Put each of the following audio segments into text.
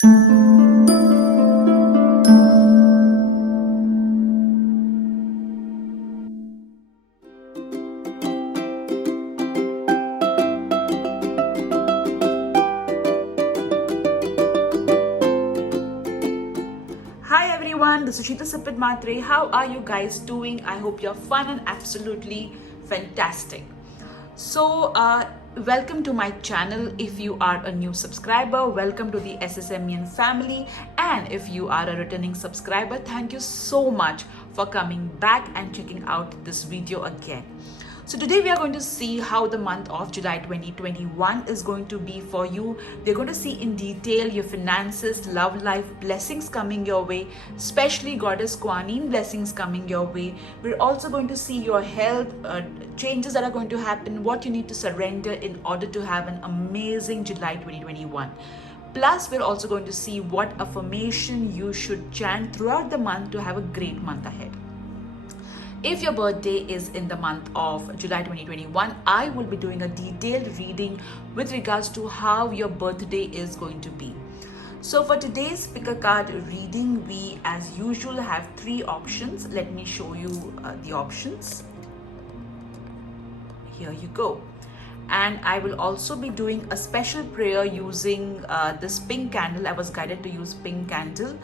Hi everyone, this is Shita Sapit Matre. How are you guys doing? I hope you're fun and absolutely fantastic. Welcome to my channel. If you are a new subscriber, welcome to the SSMian family. And if you are a returning subscriber, thank you so much for coming back and checking out this video again. So today we are going to see how the month of July 2021 is going to be for you. We're going to see in detail your finances, love life, blessings coming your way, especially Goddess Kuan Yin blessings coming your way. We're also going to see your health, changes that are going to happen, what you need to surrender in order to have an amazing July 2021. Plus, we're also going to see what affirmation you should chant throughout the month to have a great month ahead. If your birthday is in the month of July 2021, I will be doing a detailed reading with regards to how your birthday is going to be. So for today's pick a card reading, we as usual have three options. Let me show you the options. Here you go. And I will also be doing a special prayer using this pink candle. I was guided to use pink candle.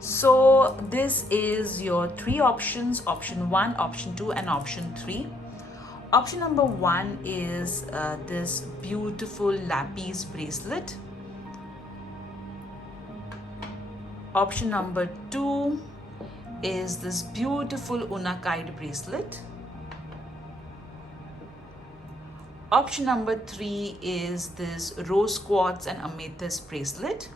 So this is your three options: option 1, option 2 and option 3. Option number 1 is this beautiful lapis bracelet. Option number 2 is this beautiful unakite bracelet. Option number 3 is this rose quartz and amethyst bracelet.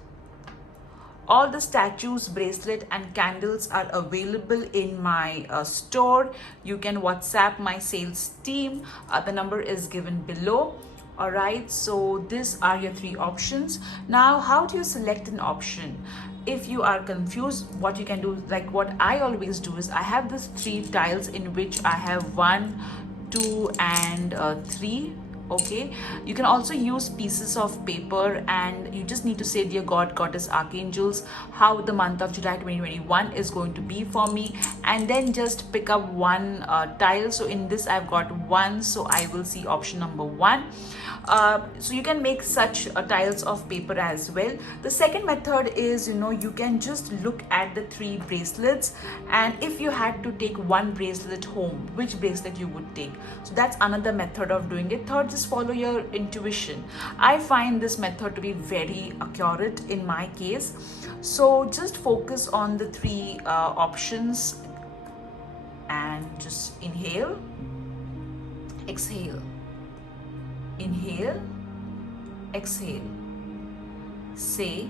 All the statues, bracelet and candles are available in my store. You can WhatsApp my sales team. The number is given below. Alright, so these are your three options. Now, how do you select an option? If you are confused, what you can do, like what I always do, is I have these three tiles in which I have 1, 2 and 3. Okay, you can also use pieces of paper and you just need to say, dear God, Goddess, Archangels, how the month of July 2021 is going to be for me, and then just pick up one tile. So in this I've got 1, so I will see option number 1. So you can make such tiles of paper as well. The second method is, you can just look at the 3 bracelets, and if you had to take one bracelet home, which bracelet you would take. So that's another method of doing it. Third, just follow your intuition. I find this method to be very accurate in my case. So just focus on the 3 options and just inhale, exhale, inhale, exhale. Say,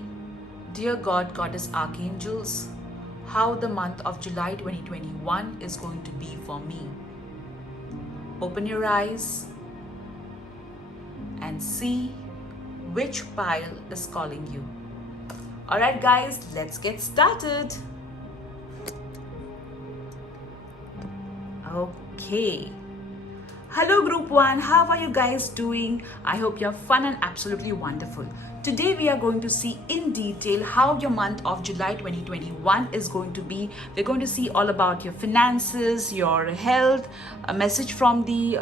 dear God, Goddess, Archangels, how the month of July 2021 is going to be for me. Open your eyes and see which pile is calling you. Alright guys, let's get started. Okay. Hello Group 1, how are you guys doing? I hope you're fun and absolutely wonderful. Today we are going to see in detail how your month of July 2021 is going to be. We're going to see all about your finances, your health, a message from the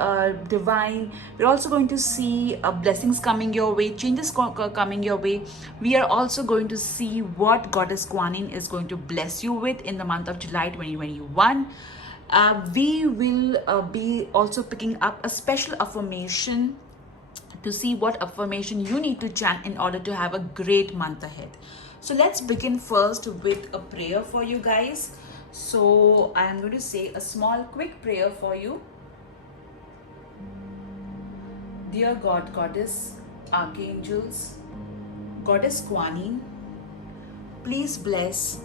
divine. We're also going to see blessings coming your way, changes coming your way. We are also going to see what Goddess Kuan Yin is going to bless you with in the month of July 2021. We will be also picking up a special affirmation to see what affirmation you need to chant in order to have a great month ahead. So let's begin first with a prayer for you guys. So I am going to say a small quick prayer for you. Dear God, Goddess, Archangels, Goddess Kuan Yin, please bless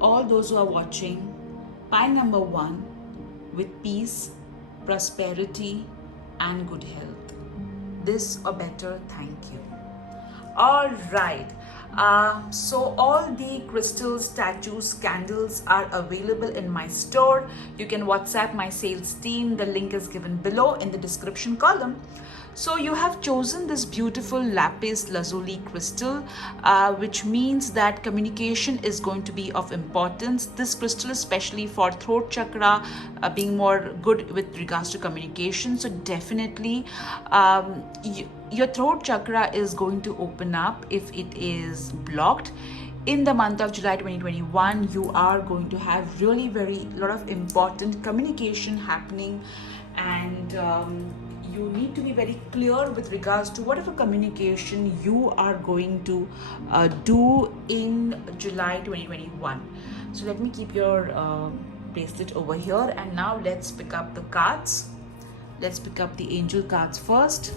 all those who are watching pile number 1 with peace, prosperity and good health. This or better, thank you. All right. So all the crystals, statues, candles are available in my store. You can WhatsApp my sales team. The link is given below in the description column. So you have chosen this beautiful lapis lazuli crystal, which means that communication is going to be of importance. This crystal especially for throat chakra, being more good with regards to communication. So definitely your throat chakra is going to open up if it is blocked. In the month of July 2021, you are going to have really very lot of important communication happening, and you need to be very clear with regards to whatever communication you are going to do in July 2021. So let me keep your bracelet over here, and now let's pick up the cards. Let's pick up the angel cards first.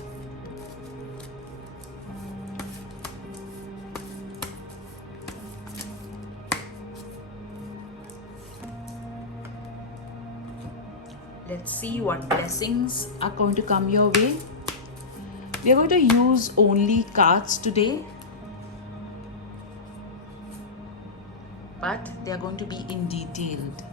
Let's see what blessings are going to come your way. We are going to use only cards today, but they are going to be in detailed.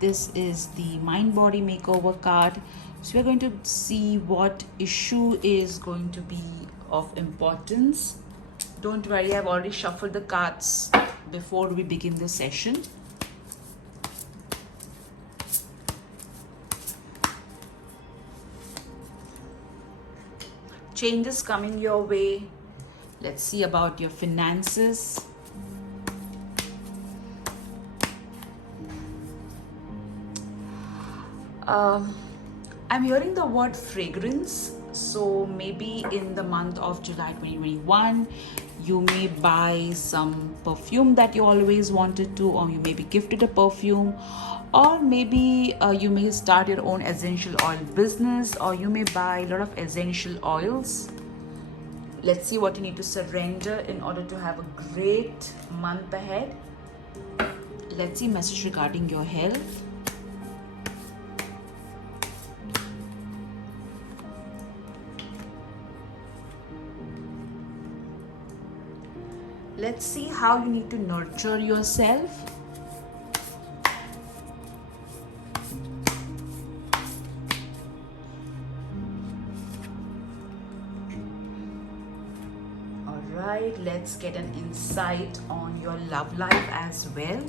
This is the mind body makeover card. So we're going to see what issue is going to be of importance. Don't worry, I've already shuffled the cards before we begin the session. Changes coming your way. Let's see about your finances. I'm hearing the word fragrance. So maybe in the month of July 2021, you may buy some perfume that you always wanted to, or you may be gifted a perfume, or maybe you may start your own essential oil business, or you may buy a lot of essential oils. Let's see what you need to surrender in order to have a great month ahead. Let's see message regarding your health. Let's see how you need to nurture yourself. All right, let's get an insight on your love life as well.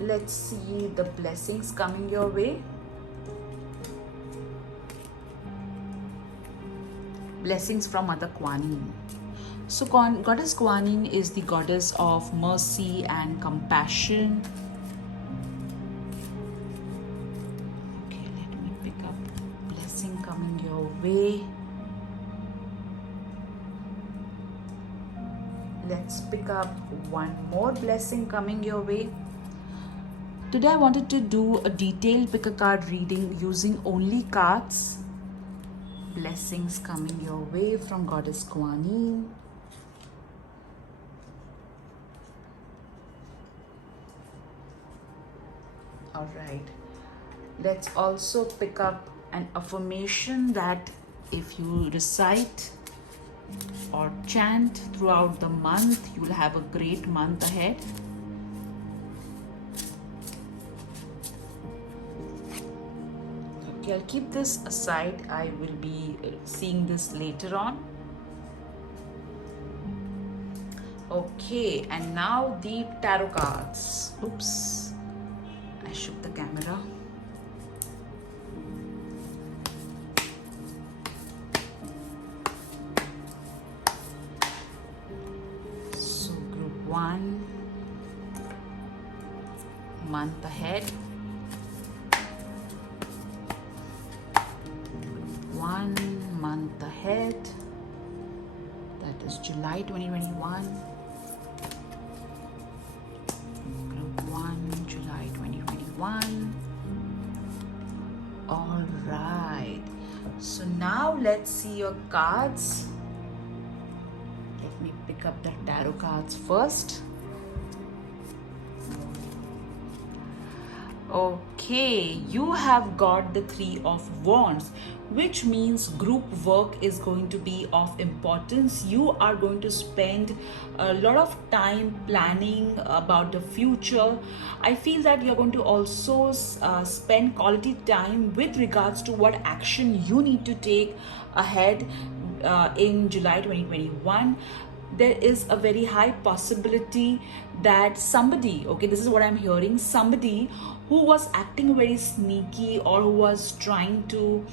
Let's see the blessings coming your way. Blessings from Mother Kuan Yin. So Goddess Kuan Yin is the goddess of mercy and compassion. Okay, let me pick up blessing coming your way. Let's pick up one more blessing coming your way. Today I wanted to do a detailed pick a card reading using only cards. Blessings coming your way from Goddess Kuan Yin. All right. Let's also pick up an affirmation that if you recite or chant throughout the month, you will have a great month ahead. Okay, I'll keep this aside. I will be seeing this later on. Okay, and now the tarot cards. Oops, I shook the camera. So group 1, month ahead. 1 month ahead, that is July 2021. Group 1, July 2021. All right, so now let's see your cards. Let me pick up the tarot cards first. Okay, you have got the Three of Wands, which means group work is going to be of importance. You are going to spend a lot of time planning about the future. I feel that you're going to also spend quality time with regards to what action you need to take ahead in July 2021. There is a very high possibility that somebody, okay, this is what I'm hearing, somebody who was acting very sneaky or who was trying to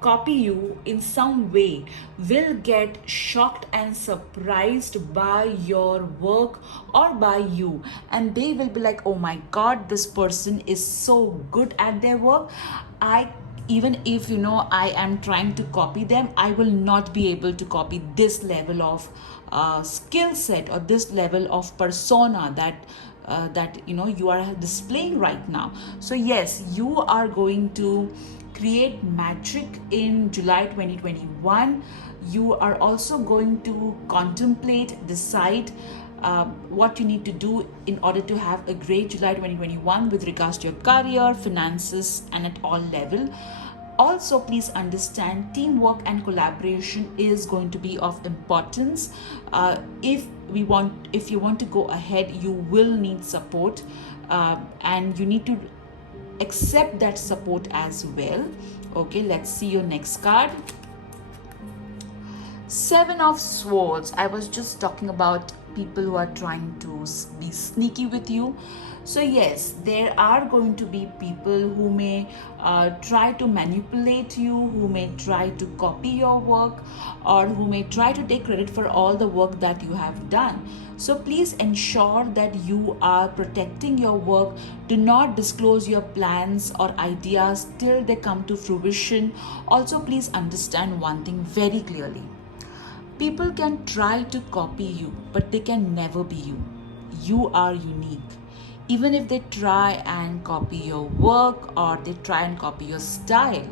copy you in some way will get shocked and surprised by your work or by you, and they will be like, oh my god, this person is so good at their work. I Even if I am trying to copy them, I will not be able to copy this level of skill set or this level of persona that you are displaying right now. So yes, you are going to create magic in July 2021. You are also going to contemplate, decide what you need to do in order to have a great July 2021 with regards to your career, finances, and at all level. Also, please understand, teamwork and collaboration is going to be of importance. If you want to go ahead, you will need support, and you need to accept that support as well. Okay, let's see your next card. Seven of Swords. I was just talking about people who are trying to be sneaky with you. So yes, there are going to be people who may try to manipulate you, who may try to copy your work, or who may try to take credit for all the work that you have done. So please ensure that you are protecting your work. Do not disclose your plans or ideas till they come to fruition. Also, please understand one thing very clearly. People can try to copy you, but they can never be you. You are unique. Even if they try and copy your work or they try and copy your style,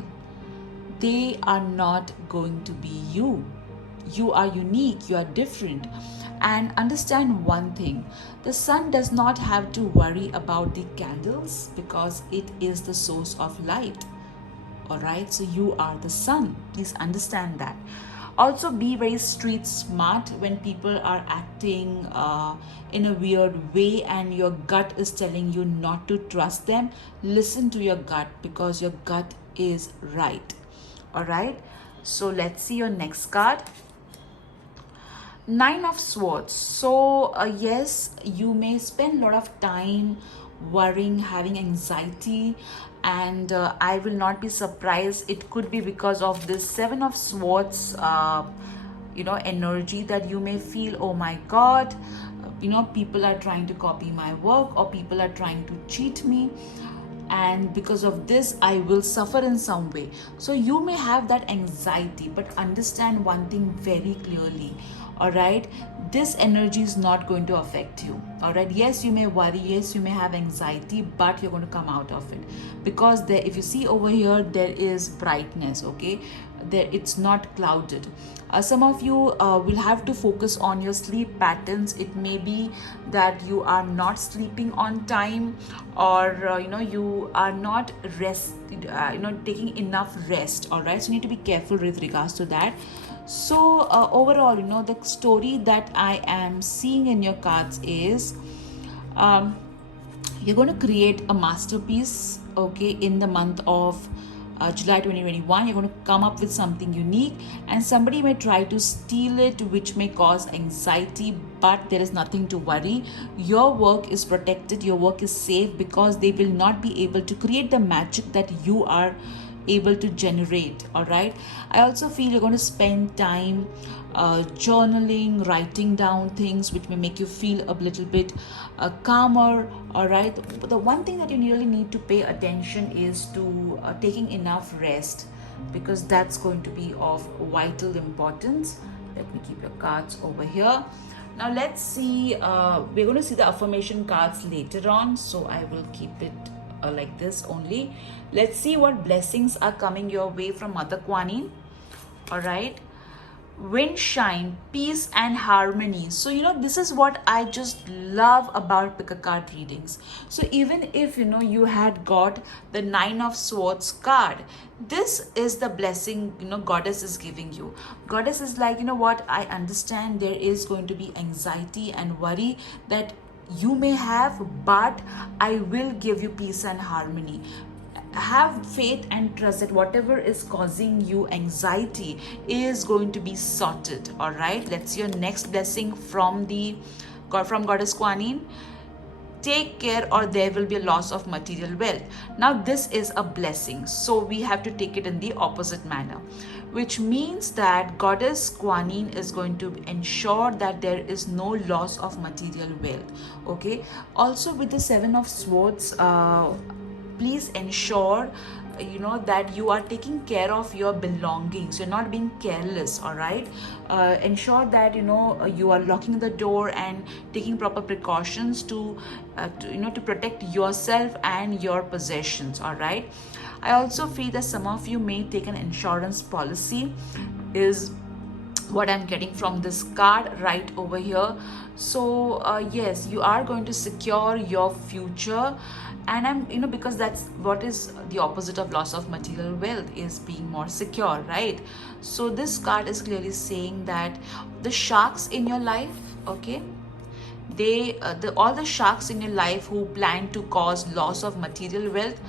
they are not going to be you. You are unique, you are different. And understand one thing, the sun does not have to worry about the candles because it is the source of light. Alright, so you are the sun. Please understand that. Also, be very street smart when people are acting in a weird way and your gut is telling you not to trust them. Listen to your gut because your gut is right. All right, so let's see your next card. Nine of Swords. So yes, you may spend a lot of time worrying, having anxiety, and I will not be surprised. It could be because of this Seven of Swords energy that you may feel, oh my god, people are trying to copy my work or people are trying to cheat me, and because of this I will suffer in some way. So you may have that anxiety, but understand one thing very clearly. All right, this energy is not going to affect you. All right, yes, you may worry, yes, you may have anxiety, but you're going to come out of it because there, if you see over here, there is brightness. Okay, there, it's not clouded. Some of you will have to focus on your sleep patterns. It may be that you are not sleeping on time, or you are not taking enough rest. All right, so you need to be careful with regards to that. So overall, the story that I am seeing in your cards is you're going to create a masterpiece, okay, in the month of July 2021. You're going to come up with something unique, and somebody may try to steal it, which may cause anxiety, but there is nothing to worry. Your work is protected, your work is safe, because they will not be able to create the magic that you are able to generate. All right, I also feel you're going to spend time journaling, writing down things which may make you feel a little bit calmer. All right, the one thing that you really need to pay attention is to taking enough rest, because that's going to be of vital importance. Let me keep your cards over here. Now let's see, we're going to see the affirmation cards later on, so I will keep it like this only. Let's see what blessings are coming your way from Mother Kuan Yin. All right, wind shine, peace and harmony. So this is what I just love about pick a card readings. So even if you had got the Nine of Swords card, this is the blessing goddess is giving you. Goddess is like, what, I understand there is going to be anxiety and worry that you may have, but I will give you peace and harmony. Have faith and trust that whatever is causing you anxiety is going to be sorted. All right, let's see your next blessing from goddess Kuan Yin. Take care or there will be a loss of material wealth. Now this is a blessing, so we have to take it in the opposite manner, which means that goddess Kuan Yin is going to ensure that there is no loss of material wealth. Okay, also with the Seven of Swords, please ensure that you are taking care of your belongings. You're not being careless. All right, ensure that you are locking the door and taking proper precautions to protect yourself and your possessions. All right, I also feel that some of you may take an insurance policy, is what I'm getting from this card right over here. So yes, you are going to secure your future, and I'm because that's what is the opposite of loss of material wealth, is being more secure, right? So this card is clearly saying that the sharks in your life, okay, all the sharks in your life who plan to cause loss of material wealth,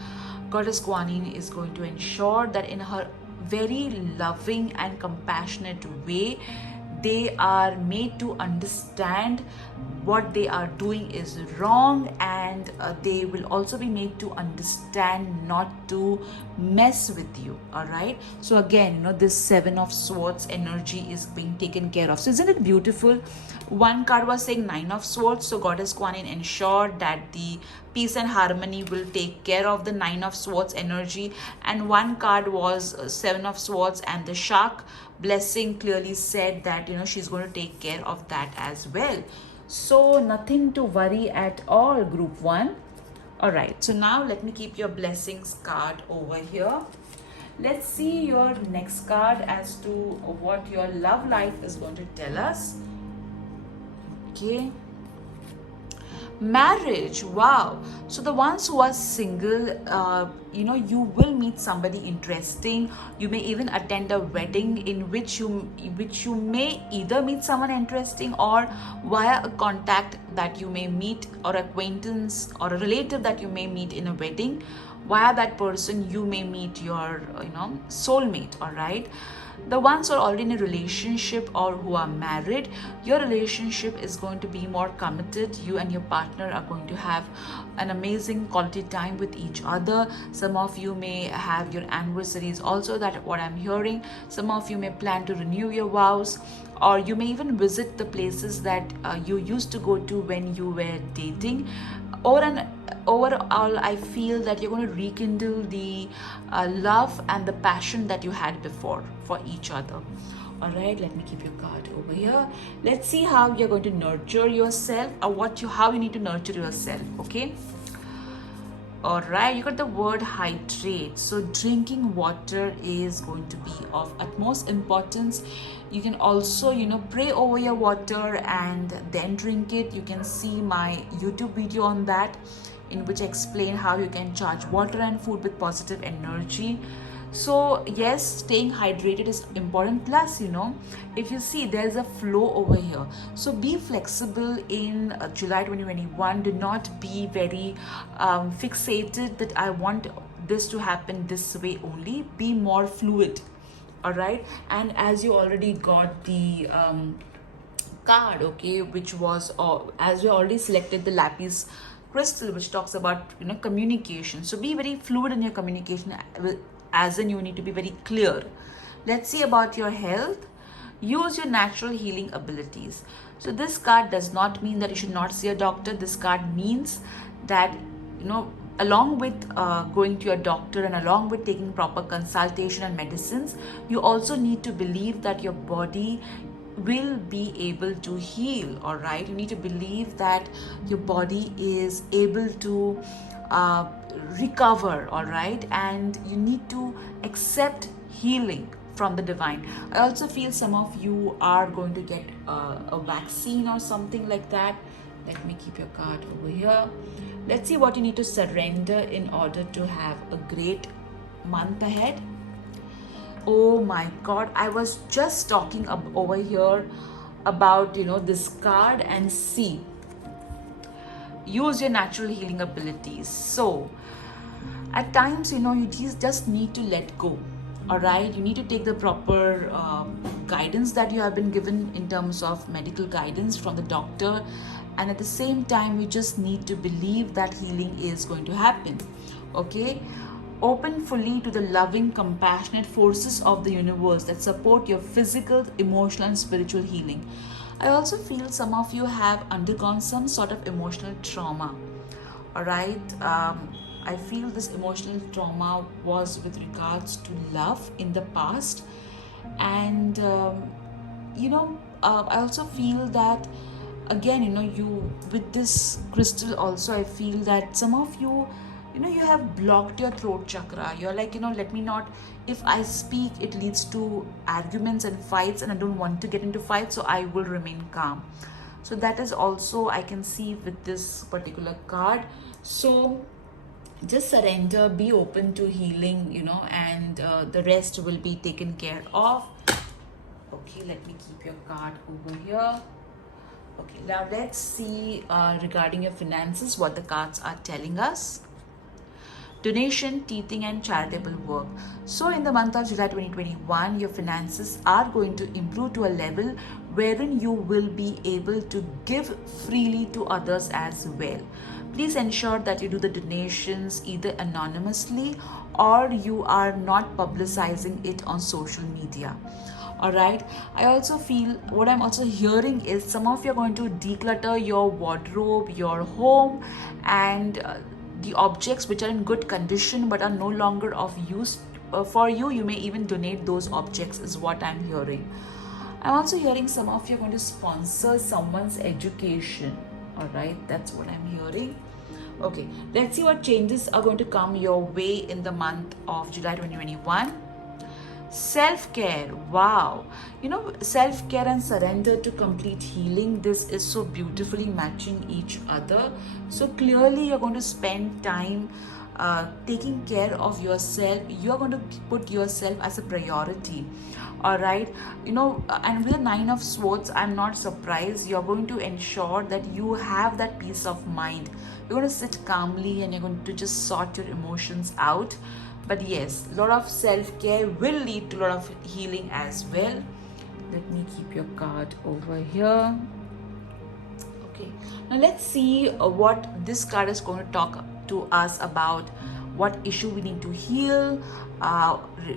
goddess Kuan Yin is going to ensure that in her very loving and compassionate way, they are made to understand what they are doing is wrong, and they will also be made to understand not to mess with you. All right, so again, this Seven of Swords energy is being taken care of. So isn't it beautiful? One card was saying Nine of Swords, so goddess Kuan Yin ensured that the peace and harmony will take care of the Nine of Swords energy, and one card was Seven of Swords, and the shark blessing clearly said that she's going to take care of that as well. So nothing to worry at all, group 1. All right, so now let me keep your blessings card over here. Let's see your next card as to what your love life is going to tell us. Okay, marriage. Wow. So the ones who are single, you will meet somebody interesting. You may even attend a wedding in which you may either meet someone interesting, or via a contact that you may meet, or acquaintance or a relative that you may meet in a wedding. Via that person you may meet your soulmate. All right, the ones who are already in a relationship or who are married, your relationship is going to be more committed. You and your partner are going to have an amazing quality time with each other. Some of you may have your anniversaries also, that what I'm hearing. Some of you may plan to renew your vows, or you may even visit the places that you used to go to when you were dating. Overall, I feel that you're going to rekindle the love and the passion that you had before for each other. All right, let me keep your card over here. Let's see how you're going to nurture yourself, or how you need to nurture yourself. Okay. All right, you got the word hydrate. So drinking water is going to be of utmost importance. You can also pray over your water and then drink it. You can see my YouTube video on that, in which I explain how you can charge water and food with positive energy. So yes, staying hydrated is important. Plus, if you see, there's a flow over here. So be flexible in July 2021. Do not be very fixated that I want this to happen this way only. Be more fluid. All right, and as you already got the card, okay, which was as we already selected the lapis crystal, which talks about communication. So be very fluid in your communication, as in you need to be very clear. Let's see about your health. Use your natural healing abilities. So this card does not mean that you should not see a doctor. This card means that along with going to your doctor and along with taking proper consultation and medicines, you also need to believe that your body will be able to heal. All right, you need to believe that your body is able to recover. All right, and you need to accept healing from the divine. I also feel some of you are going to get a vaccine or something like that. Let me keep your card over here. Let's see what you need to surrender in order to have a great month ahead. Oh my god, I was just talking over here about, this card, and see, use your natural healing abilities. So at times, you just need to let go. All right, you need to take the proper guidance that you have been given in terms of medical guidance from the doctor, and at the same time you just need to believe that healing is going to happen. Okay, open fully to the loving, compassionate forces of the universe that support your physical, emotional, and spiritual healing. I also feel some of you have undergone some sort of emotional trauma. All right, I feel this emotional trauma was with regards to love in the past, and I also feel that, again, you with this crystal also, I feel that some of you, you have blocked your throat chakra. You're like, let me not, if I speak it leads to arguments and fights, and I don't want to get into fights, so I will remain calm. So that is also I can see with this particular card. So just surrender, be open to healing, and the rest will be taken care of. Okay, let me keep your card over here. Okay, now let's see regarding your finances what the cards are telling us. Donation, teething, and charitable work. So in the month of July 2021, your finances are going to improve to a level wherein you will be able to give freely to others as well. Please ensure that you do the donations either anonymously or you are not publicizing it on social media. All right, I also feel, what I'm also hearing is some of you are going to declutter your wardrobe, your home, and the objects which are in good condition but are no longer of use for you. You may even donate those objects, is what I'm hearing. I'm also hearing some of you are going to sponsor someone's education. All right, that's what I'm hearing. Okay, let's see what changes are going to come your way in the month of July 2021. Self-care, wow, self-care and surrender to complete healing, this is so beautifully matching each other. So clearly you're going to spend time taking care of yourself. You're going to put yourself as a priority. All right, and with the 9 of Swords, I'm not surprised. You're going to ensure that you have that peace of mind. You're going to sit calmly and you're going to just sort your emotions out. But yes, a lot of self-care will lead to a lot of healing as well. Let me keep your card over here. Okay, now let's see what this card is going to talk to us about, what issue we need to heal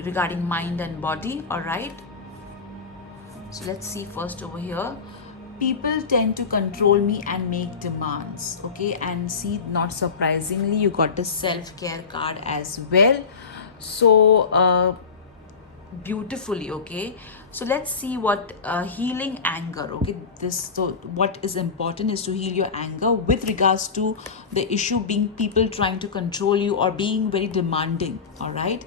regarding mind and body. All right, so let's see first over here. People tend to control me and make demands. Okay, and see, not surprisingly, you got the self-care card as well. So beautifully. Okay, so let's see what healing anger. Okay, so what is important is to heal your anger with regards to the issue being people trying to control you or being very demanding. All right,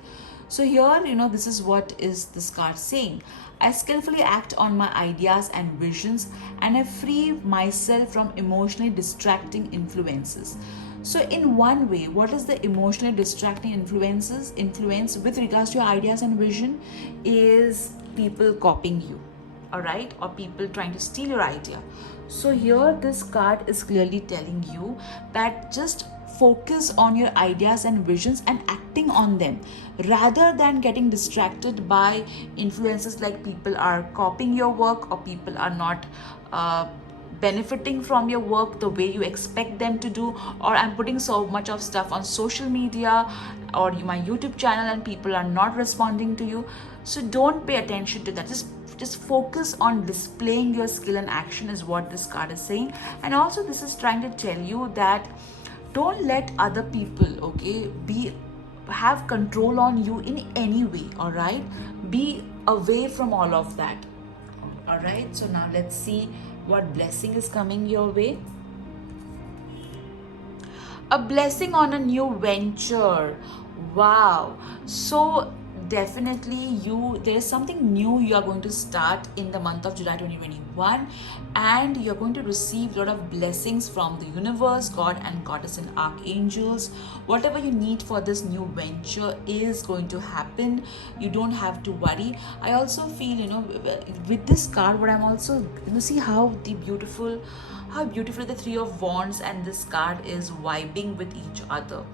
so here, this is what is this card saying. I skillfully act on my ideas and visions, and I free myself from emotionally distracting influences. So in one way, what is the emotionally distracting influence with regards to your ideas and vision is people copying you. All right, or people trying to steal your idea. So here this card is clearly telling you that just focus on your ideas and visions and acting on them rather than getting distracted by influences like people are copying your work or people are not benefiting from your work the way you expect them to do, or I'm putting so much of stuff on social media or my YouTube channel and people are not responding to you. So don't pay attention to that. Just focus on displaying your skill and action is what this card is saying. And also this is trying to tell you that don't let other people, okay, have control on you in any way. All right, be away from all of that. All right, so now let's see what blessing is coming your way. A blessing on a new venture. Wow, so definitely there is something new you are going to start in the month of July 2021, and you're going to receive a lot of blessings from the universe, God and Goddess and archangels. Whatever you need for this new venture is going to happen. You don't have to worry. I also feel, with this card, what I'm also, see how beautifully the Three of Wands and this card is vibing with each other.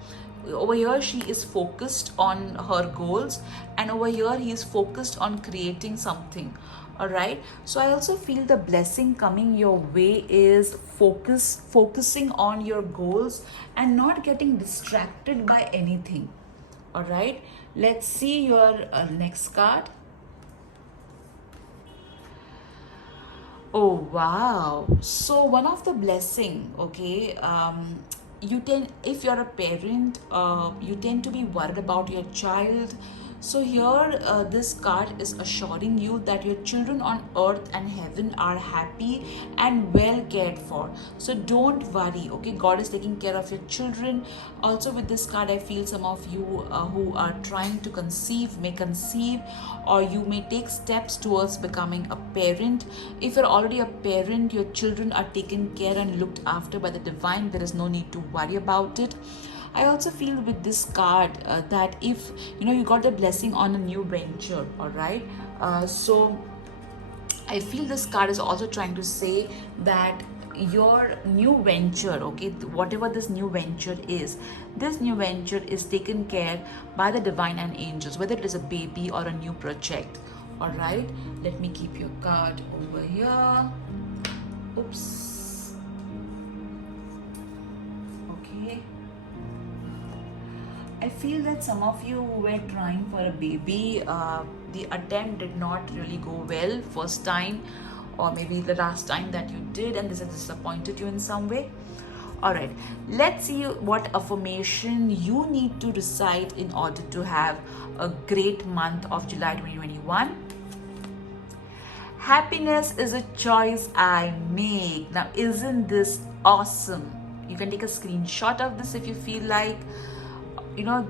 Over here she is focused on her goals, and over here he is focused on creating something. All right, so I also feel the blessing coming your way is focusing on your goals and not getting distracted by anything. All right, let's see your next card. Oh wow, so one of the blessing, okay, you tend, if you're a parent, you tend to be worried about your child. So here this card is assuring you that your children on earth and heaven are happy and well cared for. So don't worry, okay? God is taking care of your children. Also with this card, I feel some of you who are trying to conceive may conceive, or you may take steps towards becoming a parent. If you're already a parent, your children are taken care and looked after by the divine. There is no need to worry about it. I also feel with this card that if you got the blessing on a new venture, all right, so I feel this card is also trying to say that your new venture, okay, whatever this new venture is, this new venture is taken care by the divine and angels, whether it is a baby or a new project. All right, let me keep your card over here. Oops. Okay, I feel that some of you who were trying for a baby, the attempt did not really go well first time, or maybe the last time that you did, and this has disappointed you in some way. All right, let's see what affirmation you need to recite in order to have a great month of July 2021. Happiness is a choice I make. Now, isn't this awesome? You can take a screenshot of this if you feel like.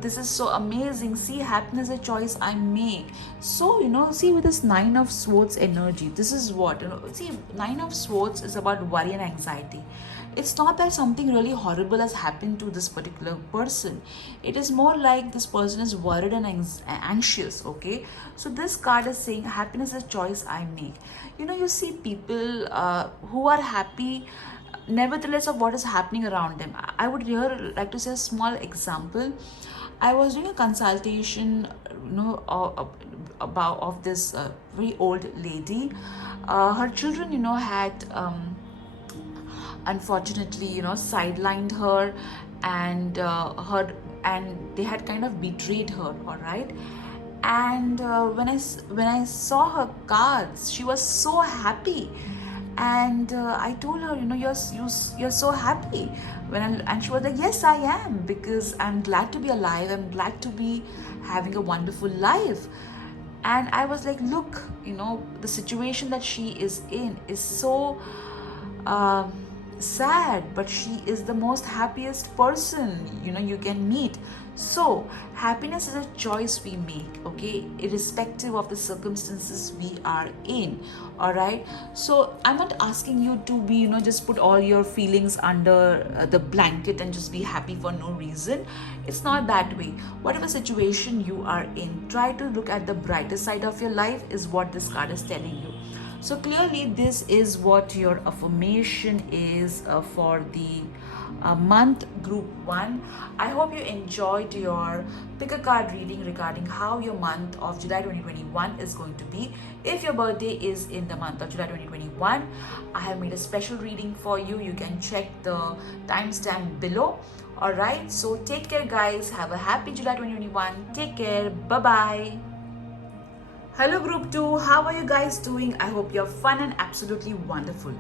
This is so amazing. See, happiness is a choice I make. So see, with this Nine of Swords energy, this is what see, Nine of Swords is about worry and anxiety. It's not that something really horrible has happened to this particular person. It is more like this person is worried and anxious. Okay, so this card is saying happiness is a choice I make. You see people who are happy nevertheless of what is happening around them. I would here like to say a small example. I was doing a consultation, about of this very old lady. Her children, had unfortunately, sidelined her, and they had kind of betrayed her. All right, and when I saw her cards, she was so happy, and I told her, you're so happy and she was like, yes, I am, because I'm glad to be alive, I'm glad to be having a wonderful life. And I was like, look, the situation that she is in is so sad, but she is the most happiest person you can meet. So happiness is a choice we make, okay, irrespective of the circumstances we are in. All right, so I'm not asking you to be just put all your feelings under the blanket and just be happy for no reason. It's not that way. Whatever situation you are in, try to look at the brighter side of your life, is what this card is telling you. So clearly this is what your affirmation is for the month group 1. I hope you enjoyed your pick a card reading regarding how your month of July 2021 is going to be. If your birthday is in the month of July 2021, I have made a special reading for you. You can check the timestamp below. All right, so take care guys, have a happy July 2021. Take care, bye bye. Hello group 2, how are you guys doing? I hope you're fun and absolutely wonderful.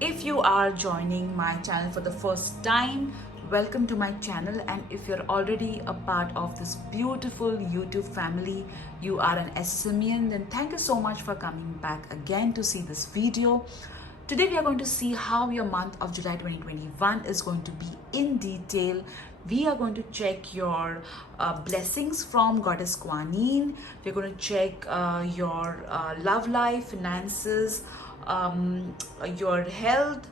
If you are joining my channel for the first time, welcome to my channel. And if you're already a part of this beautiful YouTube family, you are an SSMian, then thank you so much for coming back again to see this video. Today we are going to see how your month of July 2021 is going to be in detail. We are going to check your blessings from Goddess Kuan Yin. We're going to check your love life, finances, your health,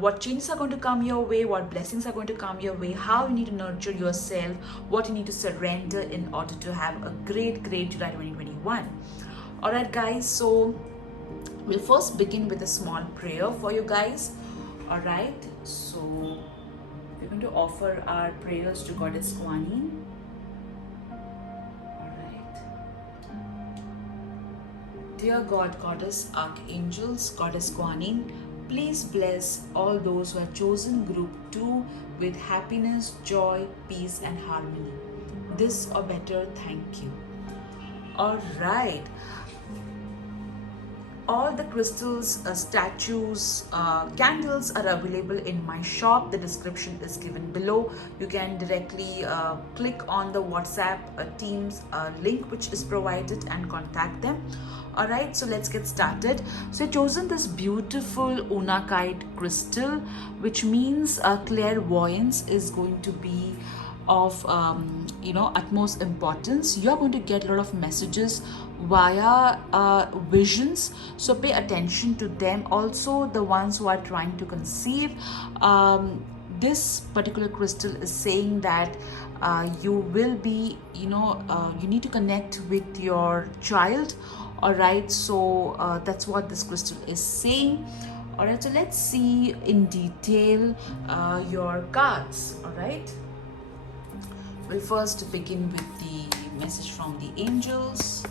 what changes are going to come your way, what blessings are going to come your way, how you need to nurture yourself, what you need to surrender in order to have a great July 2021. All right, guys, so we'll first begin with a small prayer for you guys. All right, so we're going to offer our prayers to Goddess Kuan Yin. All right. Dear God, Goddess, Archangels, Goddess Kuan Yin, please bless all those who have chosen Group 2 with happiness, joy, peace, and harmony. This or better, thank you. All right. All the crystals, statues, candles are available in my shop. The description is given below. You can directly click on the WhatsApp Teams link which is provided and contact them. All right, so let's get started. So I've chosen this beautiful Unakite crystal, which means clairvoyance is going to be of utmost importance. You are going to get a lot of messages via visions, so pay attention to them. Also, the ones who are trying to conceive, this particular crystal is saying that you will be, you need to connect with your child. All right, so that's what this crystal is saying. All right, so let's see in detail your cards. All right, we'll first begin with the message from the angels.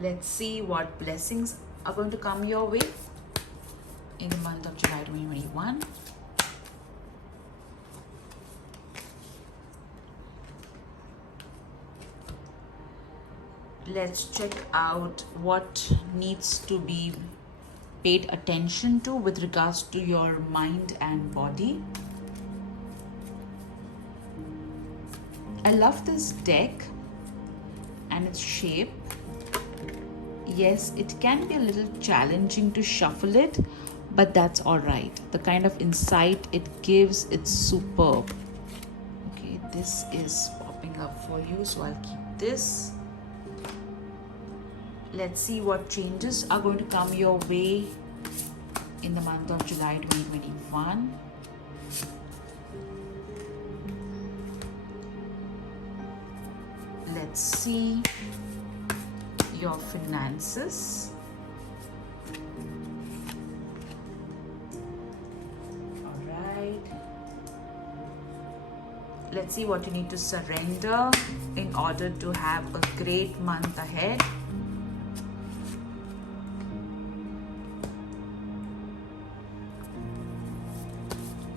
Let's see what blessings are going to come your way in the month of July 2021. Let's check out what needs to be paid attention to with regards to your mind and body. I love this deck and its shape. Yes, it can be a little challenging to shuffle it, but that's all right. The kind of insight it gives, it's superb. Okay, this is popping up for you, so I'll keep this. Let's see what changes are going to come your way in the month of July 2021. Let's see your finances. All right. Let's see what you need to surrender in order to have a great month ahead.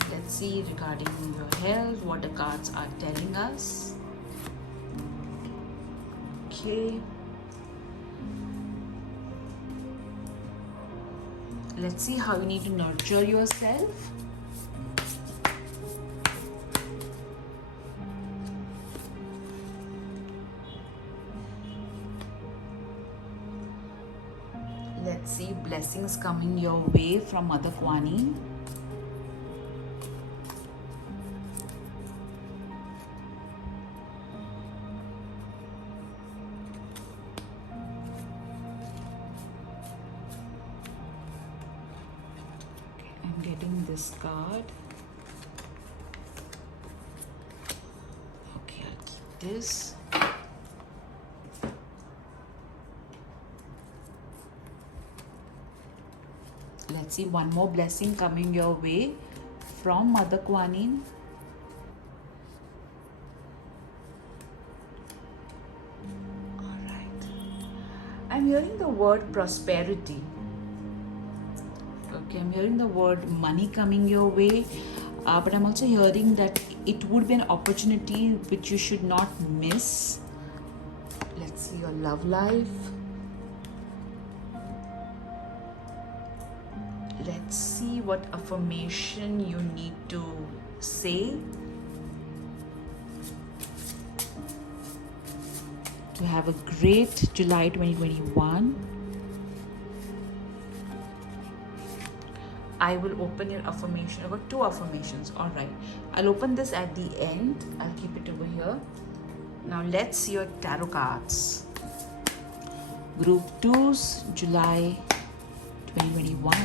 Let's see regarding your health, what the cards are telling us. Okay. Let's see how you need to nurture yourself. Let's see blessings coming your way from Mother Kuan Yin. I'm getting this card. Okay, I'll keep this. Let's see one more blessing coming your way from Mother Kuan Yin. All right. I'm hearing the word prosperity. Okay, I'm hearing the word money coming your way, but I'm also hearing that it would be an opportunity which you should not miss. Let's see your love life. Let's see what affirmation you need to say to have a great July 2021. I will open your affirmation. I've got 2 affirmations. All right. I'll open this at the end. I'll keep it over here. Now let's see your tarot cards. Group 2's July 2021.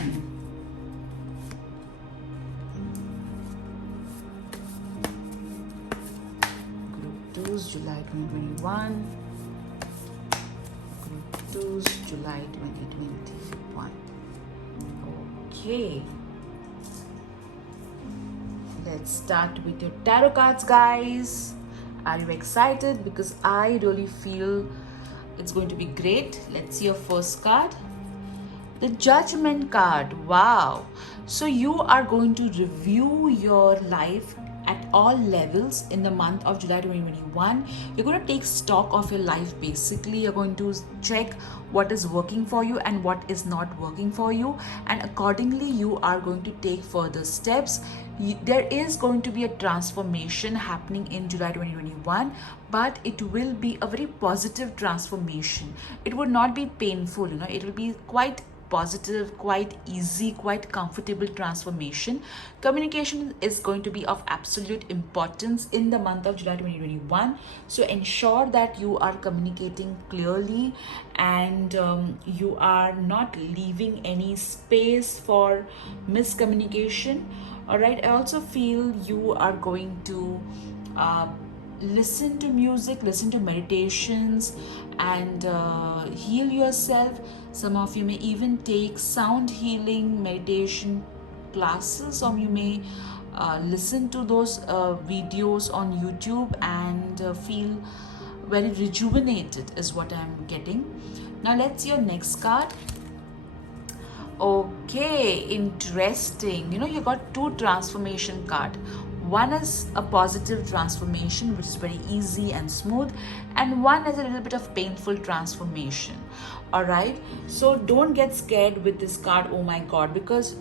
Group 2's July 2021. Group 2's July 2021. Okay. Let's start with your tarot cards, guys. Are you excited? Because I really feel it's going to be great. Let's see your first card. The Judgment card. Wow. So you are going to review your life at all levels in the month of July 2021. You're going to take stock of your life. Basically, you're going to check what is working for you and what is not working for you, and accordingly you are going to take further steps. There is going to be a transformation happening in July 2021, but it will be a very positive transformation. It would not be painful, it will be quite positive, quite easy, quite comfortable transformation. Communication is going to be of absolute importance in the month of July 2021. So ensure that you are communicating clearly and you are not leaving any space for miscommunication. All right. I also feel you are going to listen to music, listen to meditations, and heal yourself. Some of you may even take sound healing meditation classes, or you may listen to those videos on YouTube and feel very rejuvenated is what I'm getting. Now let's see your next card. Okay, interesting. You got 2 transformation card. One is a positive transformation, which is very easy and smooth, and one is a little bit of painful transformation. All right, so don't get scared with this card, oh my god, because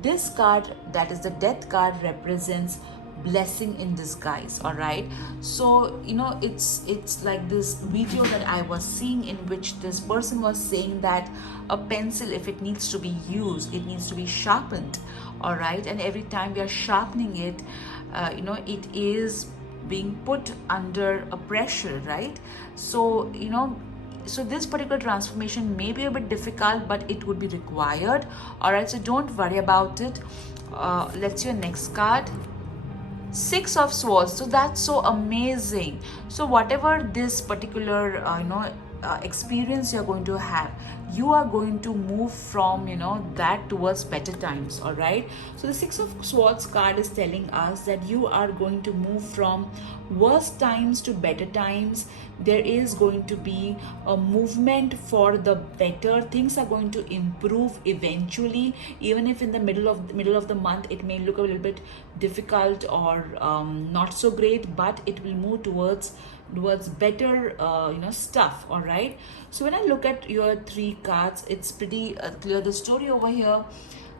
this card, that is the Death card, represents blessing in disguise. All right, so it's like this video that I was seeing in which this person was saying that a pencil, if it needs to be used, it needs to be sharpened. All right, and every time we are sharpening it, it is being put under a pressure, right? So so this particular transformation may be a bit difficult, but it would be required. All right, so don't worry about it. Let's see your next card. 6 of Swords. So that's so amazing. So whatever this particular experience you're going to have, you are going to move from that towards better times. All right, so the 6 of Swords card is telling us that you are going to move from worst times to better times. There is going to be a movement for the better. Things are going to improve eventually, even if in the middle of the month it may look a little bit difficult or not so great, but it will move towards better stuff. All right, so when I look at your 3 cards, it's pretty clear the story over here.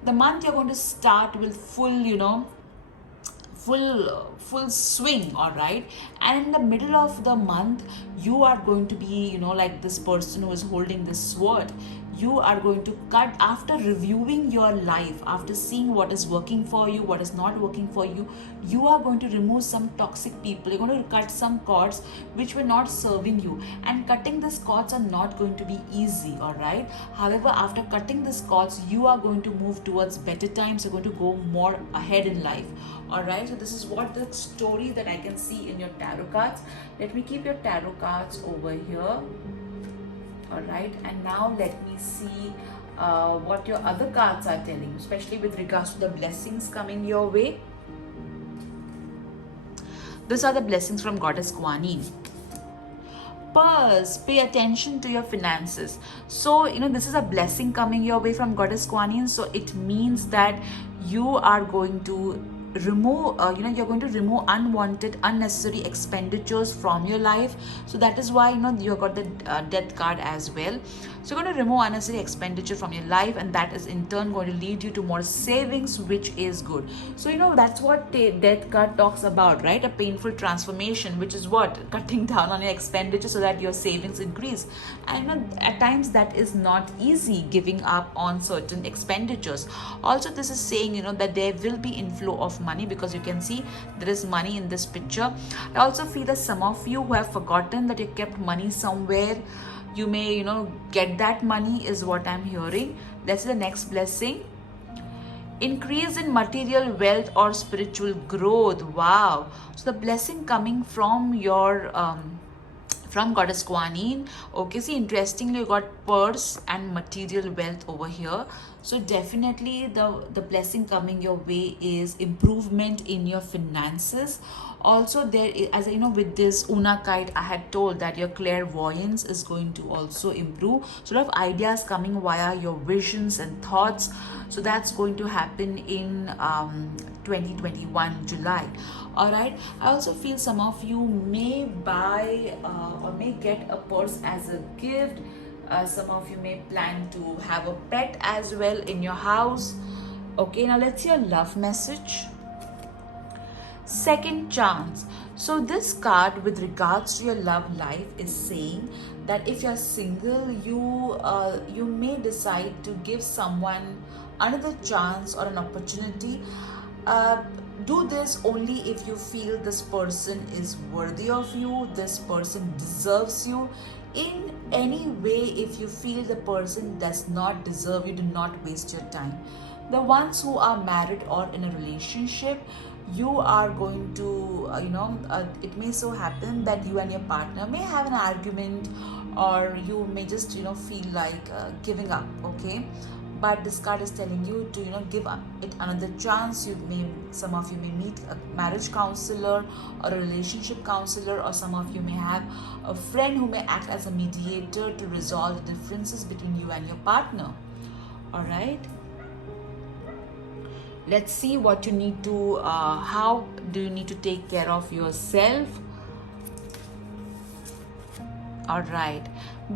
The month you're going to start with full swing. All right, and in the middle of the month you are going to be like this person who is holding this sword. You are going to cut, after reviewing your life, after seeing what is working for you, what is not working for you. You are going to remove some toxic people. You're going to cut some cords which were not serving you, and cutting these cords are not going to be easy. All right, however, after cutting these cords, you are going to move towards better times. You're going to go more ahead in life. All right, so this is what the story that I can see in your tarot cards. Let me keep your tarot cards over here. All right, and now let me see what your other cards are telling you, especially with regards to the blessings coming your way. These are the blessings from Goddess Kuan Yin. Purse, pay attention to your finances. So this is a blessing coming your way from Goddess Kuan Yin. So it means that you are going to remove you're going to remove unwanted, unnecessary expenditures from your life. So that is why you got the death card as well. So you're going to remove unnecessary expenditure from your life, and that is in turn going to lead you to more savings, which is good. So that's what the death card talks about, right? A painful transformation, which is what, cutting down on your expenditure so that your savings increase. And at times that is not easy, giving up on certain expenditures. Also, this is saying that there will be inflow of money, because you can see there is money in this picture. I also feel that some of you who have forgotten that you kept money somewhere, you may get that money, is what I'm hearing. That's the next blessing. Increase in material wealth or spiritual growth. Wow. So the blessing coming from your from Goddess Kuan Yin. Okay, see, interestingly, you got purse and material wealth over here. So definitely the blessing coming your way is improvement in your finances. Also, there is, as with this Una kite, I had told that your clairvoyance is going to also improve. So a lot of ideas coming via your visions and thoughts. So that's going to happen in 2021 July. All right. I also feel some of you may buy or may get a purse as a gift. Some of you may plan to have a pet as well in your house. Okay, now let's see your love message. Second chance. So this card with regards to your love life is saying that if you're single, you may decide to give someone another chance or an opportunity. Do this only if you feel this person is worthy of you, this person deserves you. In any way, if you feel the person does not deserve you, do not waste your time. The ones who are married or in a relationship, you are going to it may so happen that you and your partner may have an argument, or you may just feel like giving up. Okay, but this card is telling you to give it another chance. Some of you may meet a marriage counselor or a relationship counselor, or some of you may have a friend who may act as a mediator to resolve the differences between you and your partner. All right, let's see what you need to how do you need to take care of yourself. All right,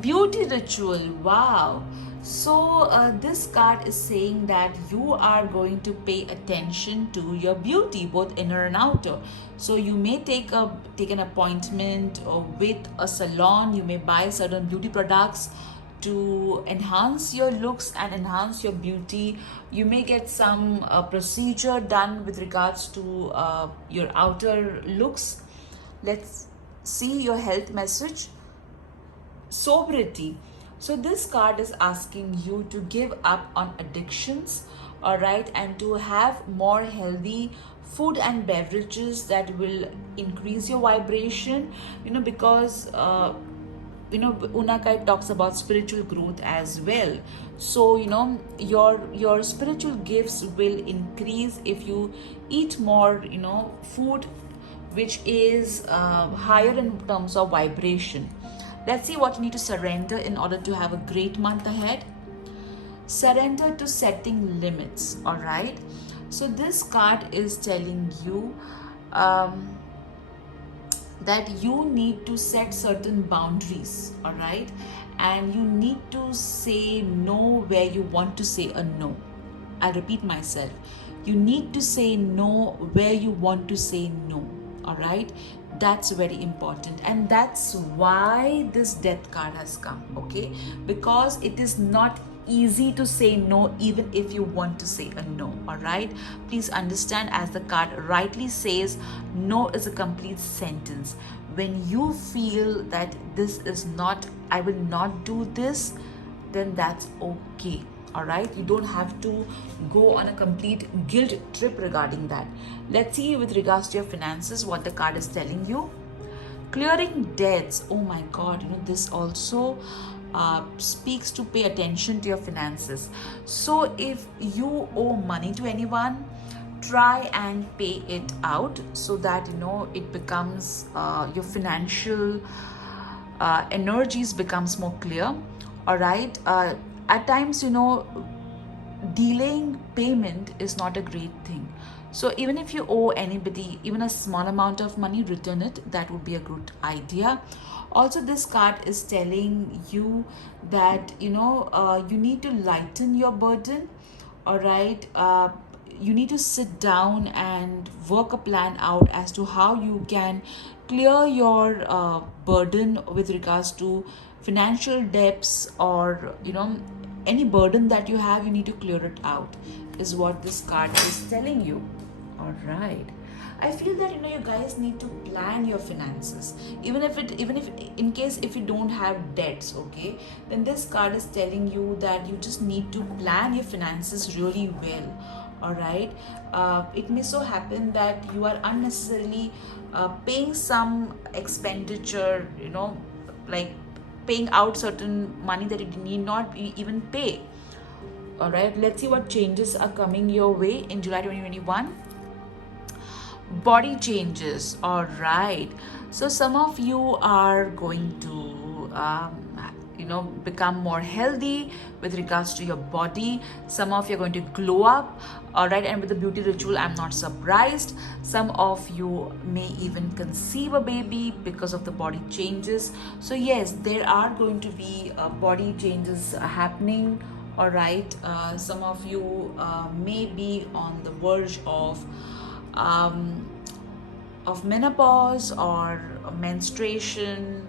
beauty ritual. Wow. So this card is saying that you are going to pay attention to your beauty, both inner and outer. So you may take an appointment with a salon. You may buy certain beauty products to enhance your looks and enhance your beauty. You may get some procedure done with regards to your outer looks. Let's see your health message. Sobriety. So this card is asking you to give up on addictions, all right, and to have more healthy food and beverages that will increase your vibration, because Una Kai talks about spiritual growth as well. So your spiritual gifts will increase if you eat more food which is higher in terms of vibration. Let's see what you need to surrender in order to have a great month ahead. Surrender to setting limits. All right, so this card is telling you that you need to set certain boundaries. All right, and you need to say no where you want to say a no. I repeat myself, you need to say no where you want to say no. All right, that's very important, and that's why this death card has come. Okay, because it is not easy to say no even if you want to say a no. All right, please understand, as the card rightly says, no is a complete sentence. When you feel that this is not, I will not do this, then that's okay. All right, you don't have to go on a complete guilt trip regarding that. Let's see with regards to your finances what the card is telling you. Clearing debts. Oh my god, this also speaks to pay attention to your finances. So if you owe money to anyone, try and pay it out so that it becomes your financial energies becomes more clear. All right, at times delaying payment is not a great thing. So even if you owe anybody even a small amount of money, return it. That would be a good idea. Also, this card is telling you that you need to lighten your burden. All right. You need to sit down and work a plan out as to how you can clear your burden with regards to financial debts, or any burden that you have. You need to clear it out, is what this card is telling you. All right. I feel that you guys need to plan your finances, even if in case if you don't have debts. Okay, then this card is telling you that you just need to plan your finances really well. All right. It may so happen that you are unnecessarily paying some expenditure, like paying out certain money that you need not even pay. All right, let's see what changes are coming your way in July 2021. Body changes. All right, so some of you are going to become more healthy with regards to your body. Some of you are going to glow up. All right, and with the beauty ritual, I'm not surprised. Some of you may even conceive a baby because of the body changes. So yes, there are going to be body changes happening. All right, some of you may be on the verge of menopause or menstruation,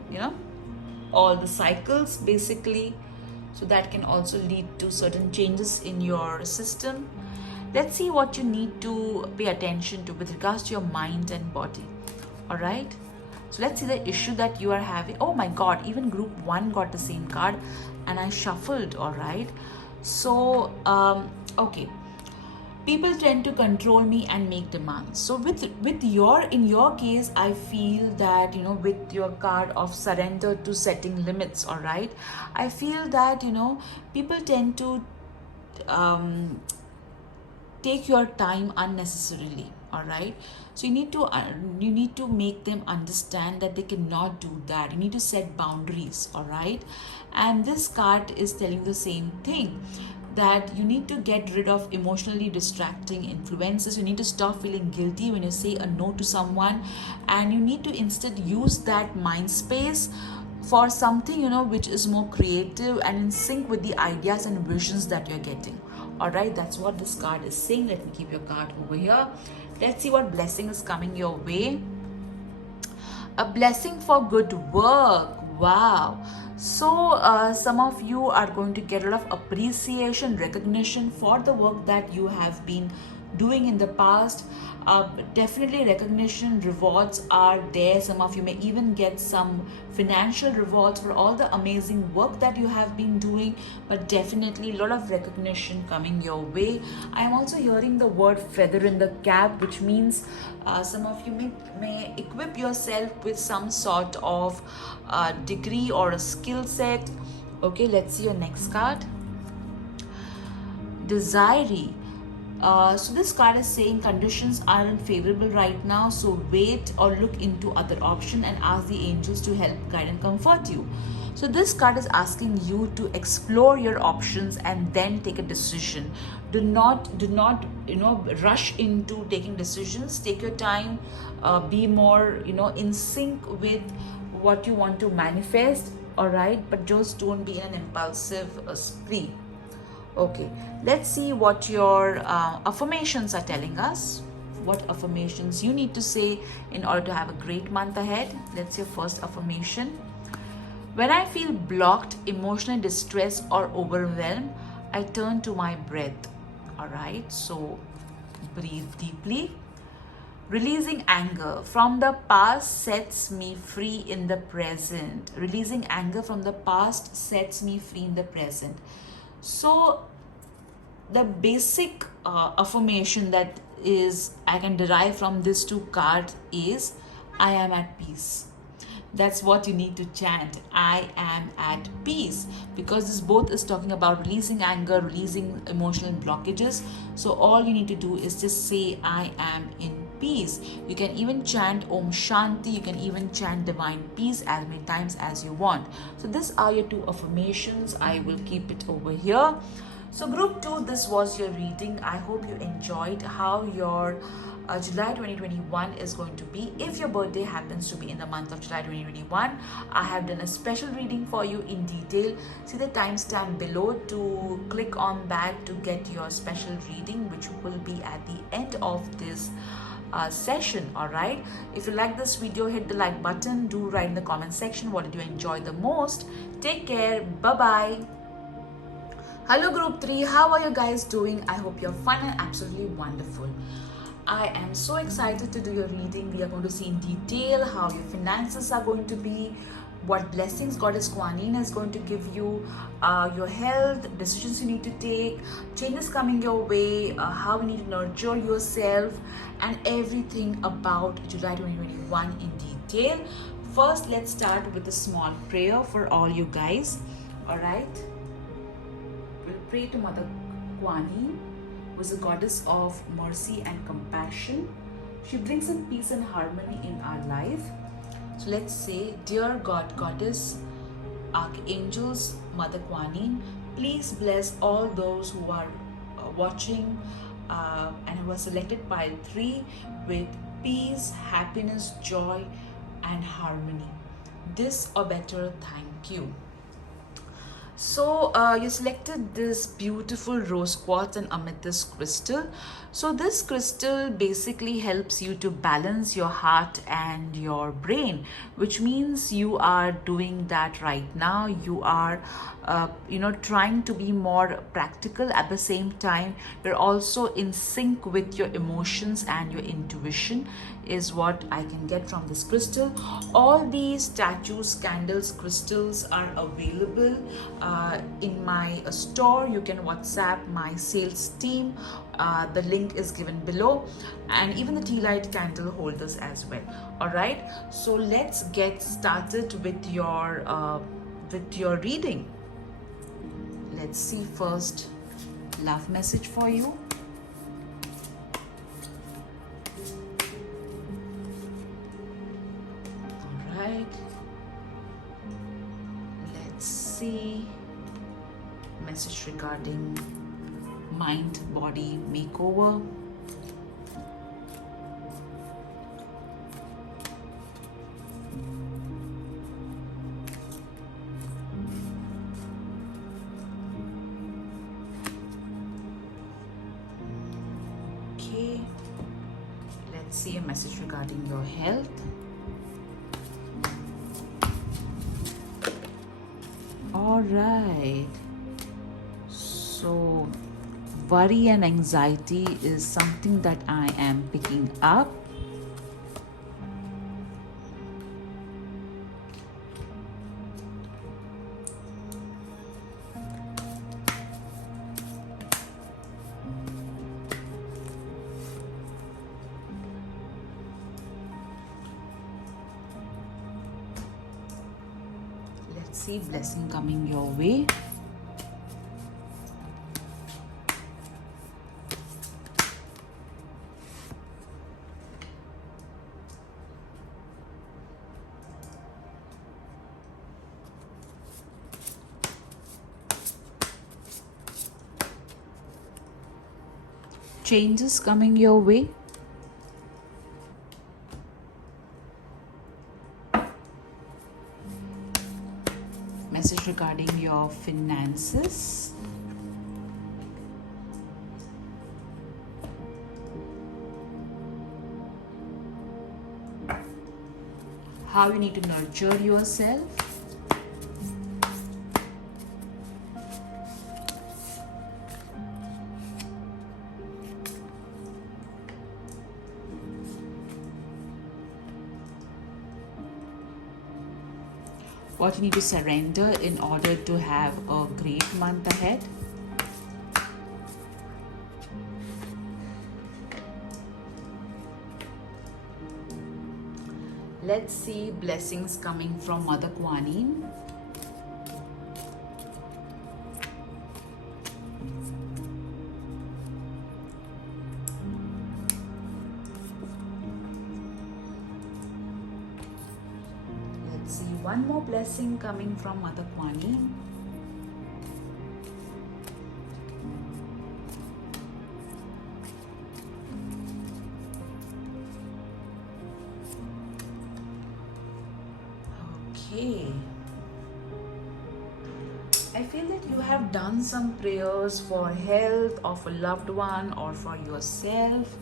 all the cycles basically. So that can also lead to certain changes in your system. Let's see what you need to pay attention to with regards to your mind and body. All right, so let's see the issue that you are having. Oh my god, even group 1 got the same card and I shuffled. All right, so okay, people tend to control me and make demands. So in your case, I feel that with your card of surrender to setting limits. All right, I feel that people tend to take your time unnecessarily. All right, so you need to make them understand that they cannot do that. You need to set boundaries. All right, and this card is telling the same thing, that you need to get rid of emotionally distracting influences. You need to stop feeling guilty when you say a no to someone, and you need to instead use that mind space for something which is more creative and in sync with the ideas and visions that you're getting. All right, that's what this card is saying. Let me keep your card over here. Let's see what blessing is coming your way. A blessing for good work. Wow. So some of you are going to get a lot of appreciation, recognition for the work that you have been doing in the past. Definitely recognition, rewards are there. Some of you may even get some financial rewards for all the amazing work that you have been doing, but definitely a lot of recognition coming your way. I am also hearing the word feather in the cap, which means some of you may equip yourself with some sort of degree or a skill set. Okay, let's see your next card. Desiree. So this card is saying conditions aren't favorable right now, so wait or look into other option and ask the angels to help guide and comfort you. So this card is asking you to explore your options and then take a decision. Do not rush into taking decisions. Take your time. Be more in sync with what you want to manifest. All right, but just don't be in an impulsive spree. Okay, let's see what your affirmations are telling us. What affirmations you need to say in order to have a great month ahead. Let's see your first affirmation. When I feel blocked, emotionally distressed, or overwhelmed, I turn to my breath. All right, so breathe deeply. Releasing anger from the past sets me free in the present. Releasing anger from the past sets me free in the present. So the basic affirmation that is I can derive from these two cards is I am at peace. That's what you need to chant. I am at peace, because this both is talking about releasing anger, releasing emotional blockages. So all you need to do is just say I am in peace. You can even chant Om Shanti. You can even chant divine peace as many times as you want. So these are your two affirmations. I will keep it over here. So group 2, this was your reading. I hope you enjoyed how your July 2021 is going to be. If your birthday happens to be in the month of July 2021, I have done a special reading for you in detail. See the timestamp below to click on that to get your special reading, which will be at the end of this session. All right, if you like this video, hit the like button. Do write in the comment section what did you enjoy the most. Take care. Bye bye. Hello group 3, how are you guys doing? I hope you're fun and absolutely wonderful. I am so excited to do your reading. We are going to see in detail how your finances are going to be, what blessings Goddess Kuan Yin is going to give you, your health, decisions you need to take, changes coming your way, how you need to nurture yourself, and everything about July 2021 in detail. First, let's start with a small prayer for all you guys. All right. We'll pray to Mother Kuan Yin, who is a goddess of mercy and compassion. She brings in peace and harmony in our life. So let's say, Dear God, Goddess, Archangels, Mother Kuan Yin, please bless all those who are watching and who are selected pile 3 with peace, happiness, joy, and harmony. This or better, thank you. So you selected this beautiful rose quartz and amethyst crystal. So this crystal basically helps you to balance your heart and your brain, which means you are doing that right now. You are trying to be more practical. At the same time, you're also in sync with your emotions and your intuition, is what I can get from this crystal. All these statues, candles, crystals are available in my store. You can WhatsApp my sales team. The link is given below, and even the tea light candle holders as well. All right, so let's get started with your reading. Let's see first love message for you. All right, let's see message regarding mind body makeover. Okay, let's see a message regarding your health. All right, so worry and anxiety is something that I am picking up. Let's see blessing coming your way. Changes coming your way. Message regarding your finances. How you need to nurture yourself. What you need to surrender in order to have a great month ahead. Let's see blessings coming from Mother Kuan Yin. One more blessing coming from Mother Kuan Yin. Okay. I feel that you have done some prayers for health of a loved one or for yourself.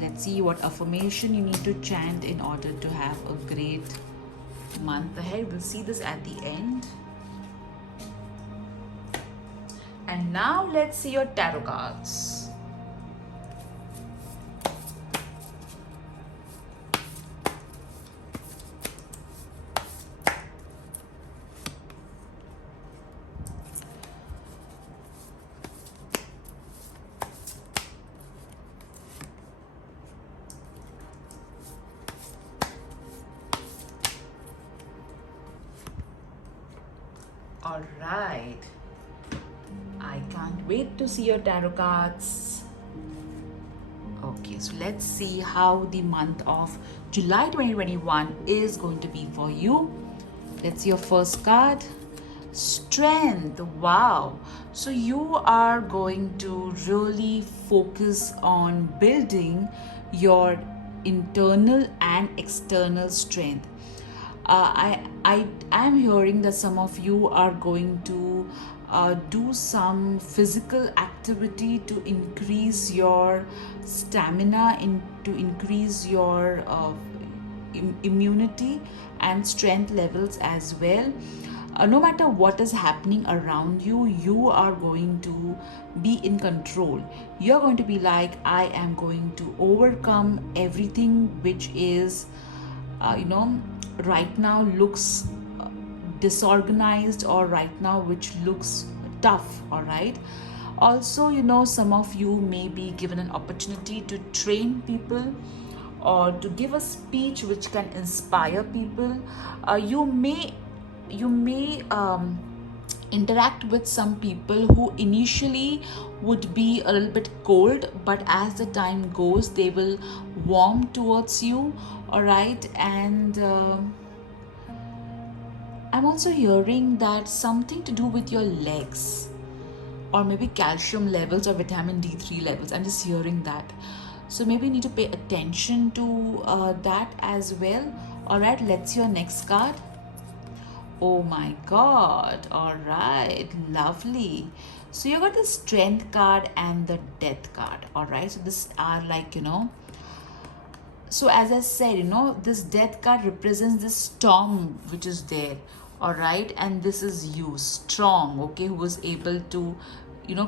Let's see what affirmation you need to chant in order to have a great month ahead. We'll see this at the end. And now let's see your tarot cards. All right. I can't wait to see your tarot cards. Okay, so let's see how the month of July 2021 is going to be for you. Let's see your first card. Strength. Wow. So you are going to really focus on building your internal and external strength. I am hearing that some of you are going to do some physical activity to increase your stamina, to increase your immunity and strength levels as well. No matter what is happening around you, you are going to be in control. You're going to be like, I am going to overcome everything which is right now looks disorganized, or right now which looks tough. All right. Also, some of you may be given an opportunity to train people or to give a speech which can inspire people. You may interact with some people who initially would be a little bit cold, but as the time goes they will warm towards you. All right. And I'm also hearing that something to do with your legs, or maybe calcium levels or vitamin D3 levels. I'm just hearing that. So maybe you need to pay attention to that as well. All right, let's see your next card. Oh my god. All right, lovely. So you got the strength card and the death card. All right, so this are like, so as I said, this death card represents this storm which is there. All right. And this is you, strong, okay, who was able to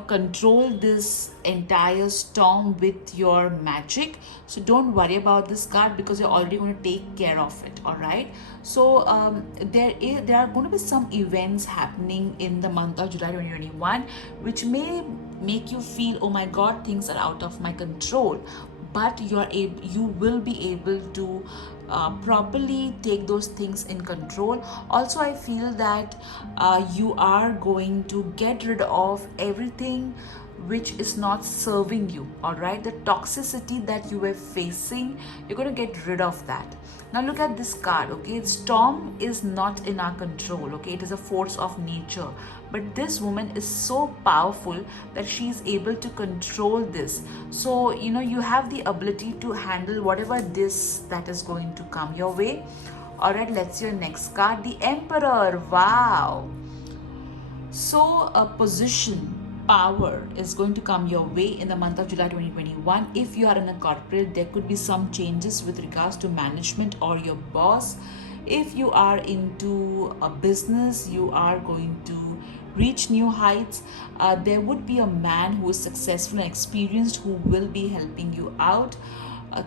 control this entire storm with your magic. So don't worry about this card because you're already going to take care of it. All right. So there are going to be some events happening in the month of July 2021 which may make you feel, oh my god, things are out of my control, but you will be able to properly take those things in control. Also, I feel that you are going to get rid of everything which is not serving you. All right, the toxicity that you were facing, you're going to get rid of that. Now look at this card. Okay, storm is not in our control. Okay, it is a force of nature, but this woman is so powerful that she is able to control this. So you have the ability to handle whatever this that is going to come your way. All right, let's see your next card. The Emperor. Wow. So a position, power is going to come your way in the month of July 2021. If you are in a corporate, there could be some changes with regards to management or your boss. If you are into a business, you are going to reach new heights. There would be a man who is successful and experienced who will be helping you out.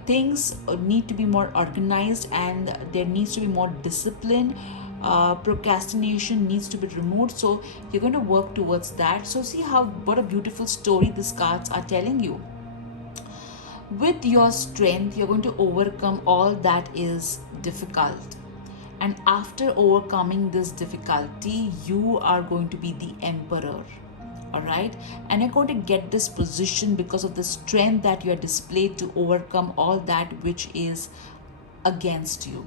Things need to be more organized and there needs to be more discipline. Procrastination needs to be removed, so you're going to work towards that. So see what a beautiful story these cards are telling you. With your strength, you're going to overcome all that is difficult, and after overcoming this difficulty, you are going to be the emperor. All right, and you're going to get this position because of the strength that you are displayed to overcome all that which is against you.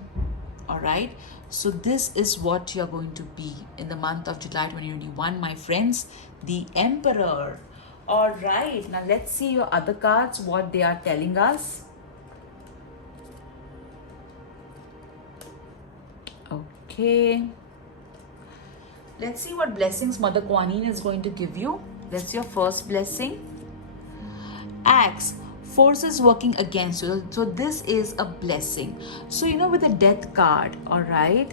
All right, so this is what you're going to be in the month of July 2021, my friends, the Emperor. All right, now let's see your other cards, what they are telling us. Okay. Let's see what blessings Mother Kuan Yin is going to give you. That's your first blessing. Axe, forces working against you. So this is a blessing. So with the death card, all right,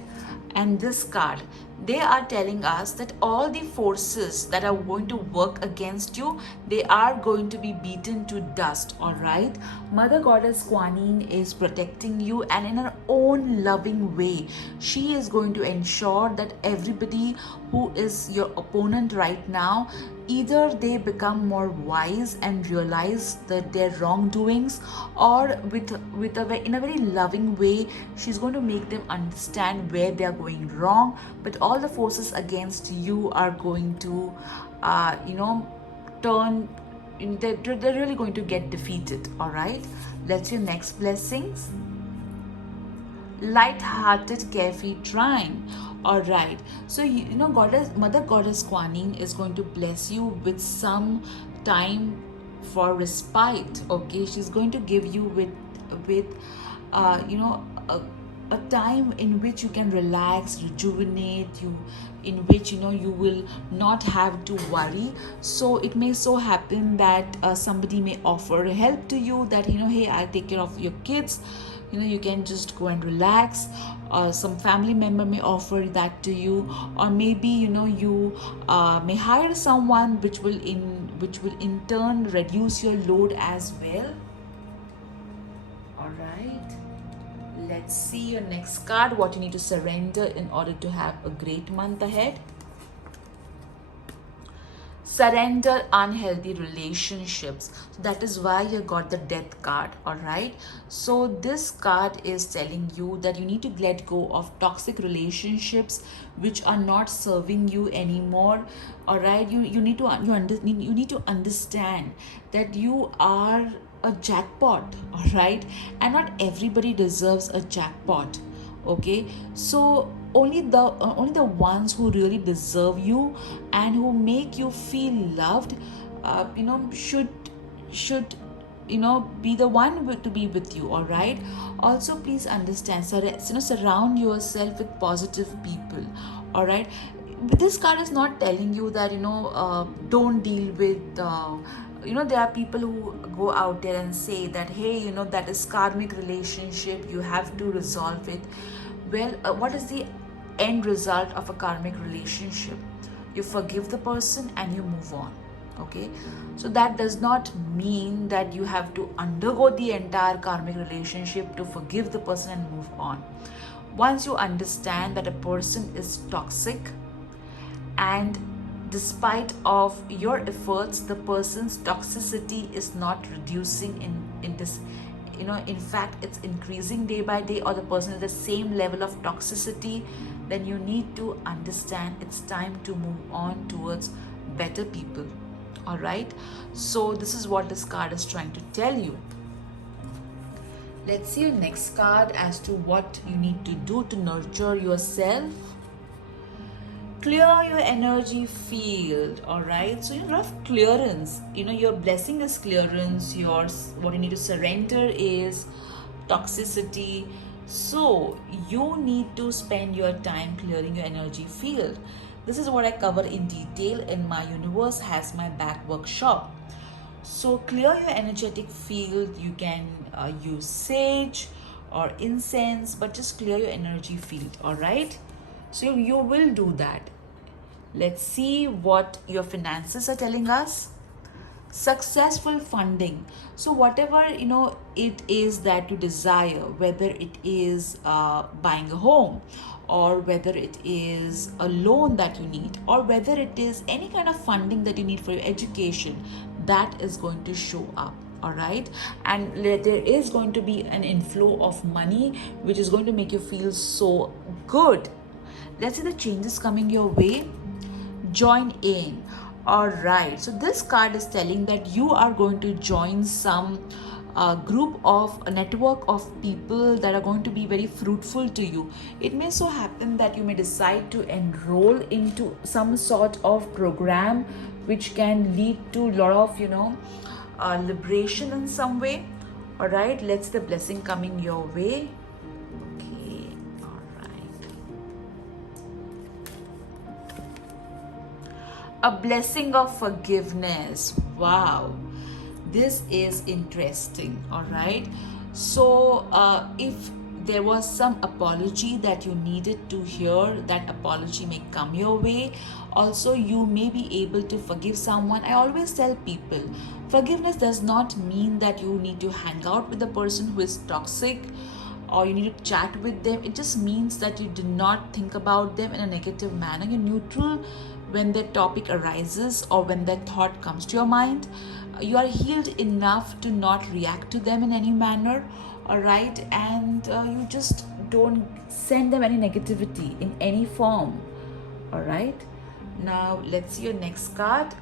and this card, they are telling us that all the forces that are going to work against you, they are going to be beaten to dust, all right. Mother Goddess Kuan Yin is protecting you, and in her own loving way, she is going to ensure that everybody who is your opponent right now, either they become more wise and realize that their wrongdoings, or in a very loving way, she's going to make them understand where they are going wrong. But all the forces against you are going to turn, they're really going to get defeated, all right. That's your next blessings. Light-hearted, carefree trying. All right, so Mother Goddess Kuan Yin is going to bless you with some time for respite. Okay, she's going to give you with a time in which you can relax, rejuvenate you, in which you will not have to worry. So it may so happen that somebody may offer help to you, that hey, I'll take care of your kids, you can just go and relax. Some family member may offer that to you, or maybe you may hire someone, which will in turn reduce your load as well. All right, let's see your next card, what you need to surrender in order to have a great month ahead. Surrender unhealthy relationships. So that is why you got the death card, all right. So this card is telling you that you need to let go of toxic relationships which are not serving you anymore, all right. You need to understand that you are a jackpot, all right, and not everybody deserves a jackpot. Okay, so only the ones who really deserve you and who make you feel loved, should be the one to be with you, all right. Also, please understand, surround yourself with positive people, all right. This card is not telling you that don't deal with there are people who go out there and say that, hey, that is karmic relationship, you have to resolve it. Well, what is the end result of a karmic relationship? You forgive the person and you move on. Okay, so that does not mean that you have to undergo the entire karmic relationship to forgive the person and move on. Once you understand that a person is toxic, and despite of your efforts, the person's toxicity is not reducing in this, in fact it's increasing day by day, or the person is the same level of toxicity, then you need to understand it's time to move on towards better people, all right. So this is what this card is trying to tell you. Let's see your next card as to what you need to do to nurture yourself. Clear your energy field, all right. So you have clearance, your blessing is clearance, what you need to surrender is toxicity. So you need to spend your time clearing your energy field. This is what I cover in detail in my Universe Has My Back workshop. So clear your energetic field. You can use sage or incense, but just clear your energy field, all right. So you will do that. Let's see what your finances are telling us. Successful funding. So whatever it is that you desire, whether it is buying a home, or whether it is a loan that you need, or whether it is any kind of funding that you need for your education, that is going to show up, all right. And there is going to be an inflow of money which is going to make you feel so good. Let's see the changes coming your way. Join in. All right, so this card is telling that you are going to join some group of a network of people that are going to be very fruitful to you. It may so happen that you may decide to enroll into some sort of program which can lead to a lot of liberation in some way. All right, let's the blessing coming your way. Okay, all right. A blessing of forgiveness. Wow. This is interesting. All right. So, if there was some apology that you needed to hear, that apology may come your way. Also, you may be able to forgive someone. I always tell people, forgiveness does not mean that you need to hang out with the person who is toxic or you need to chat with them. It just means that you do not think about them in a negative manner. You're neutral when that topic arises or when that thought comes to your mind. You are healed enough to not react to them in any manner, all right? And you just don't send them any negativity in any form, all right? Now, let's see your next card.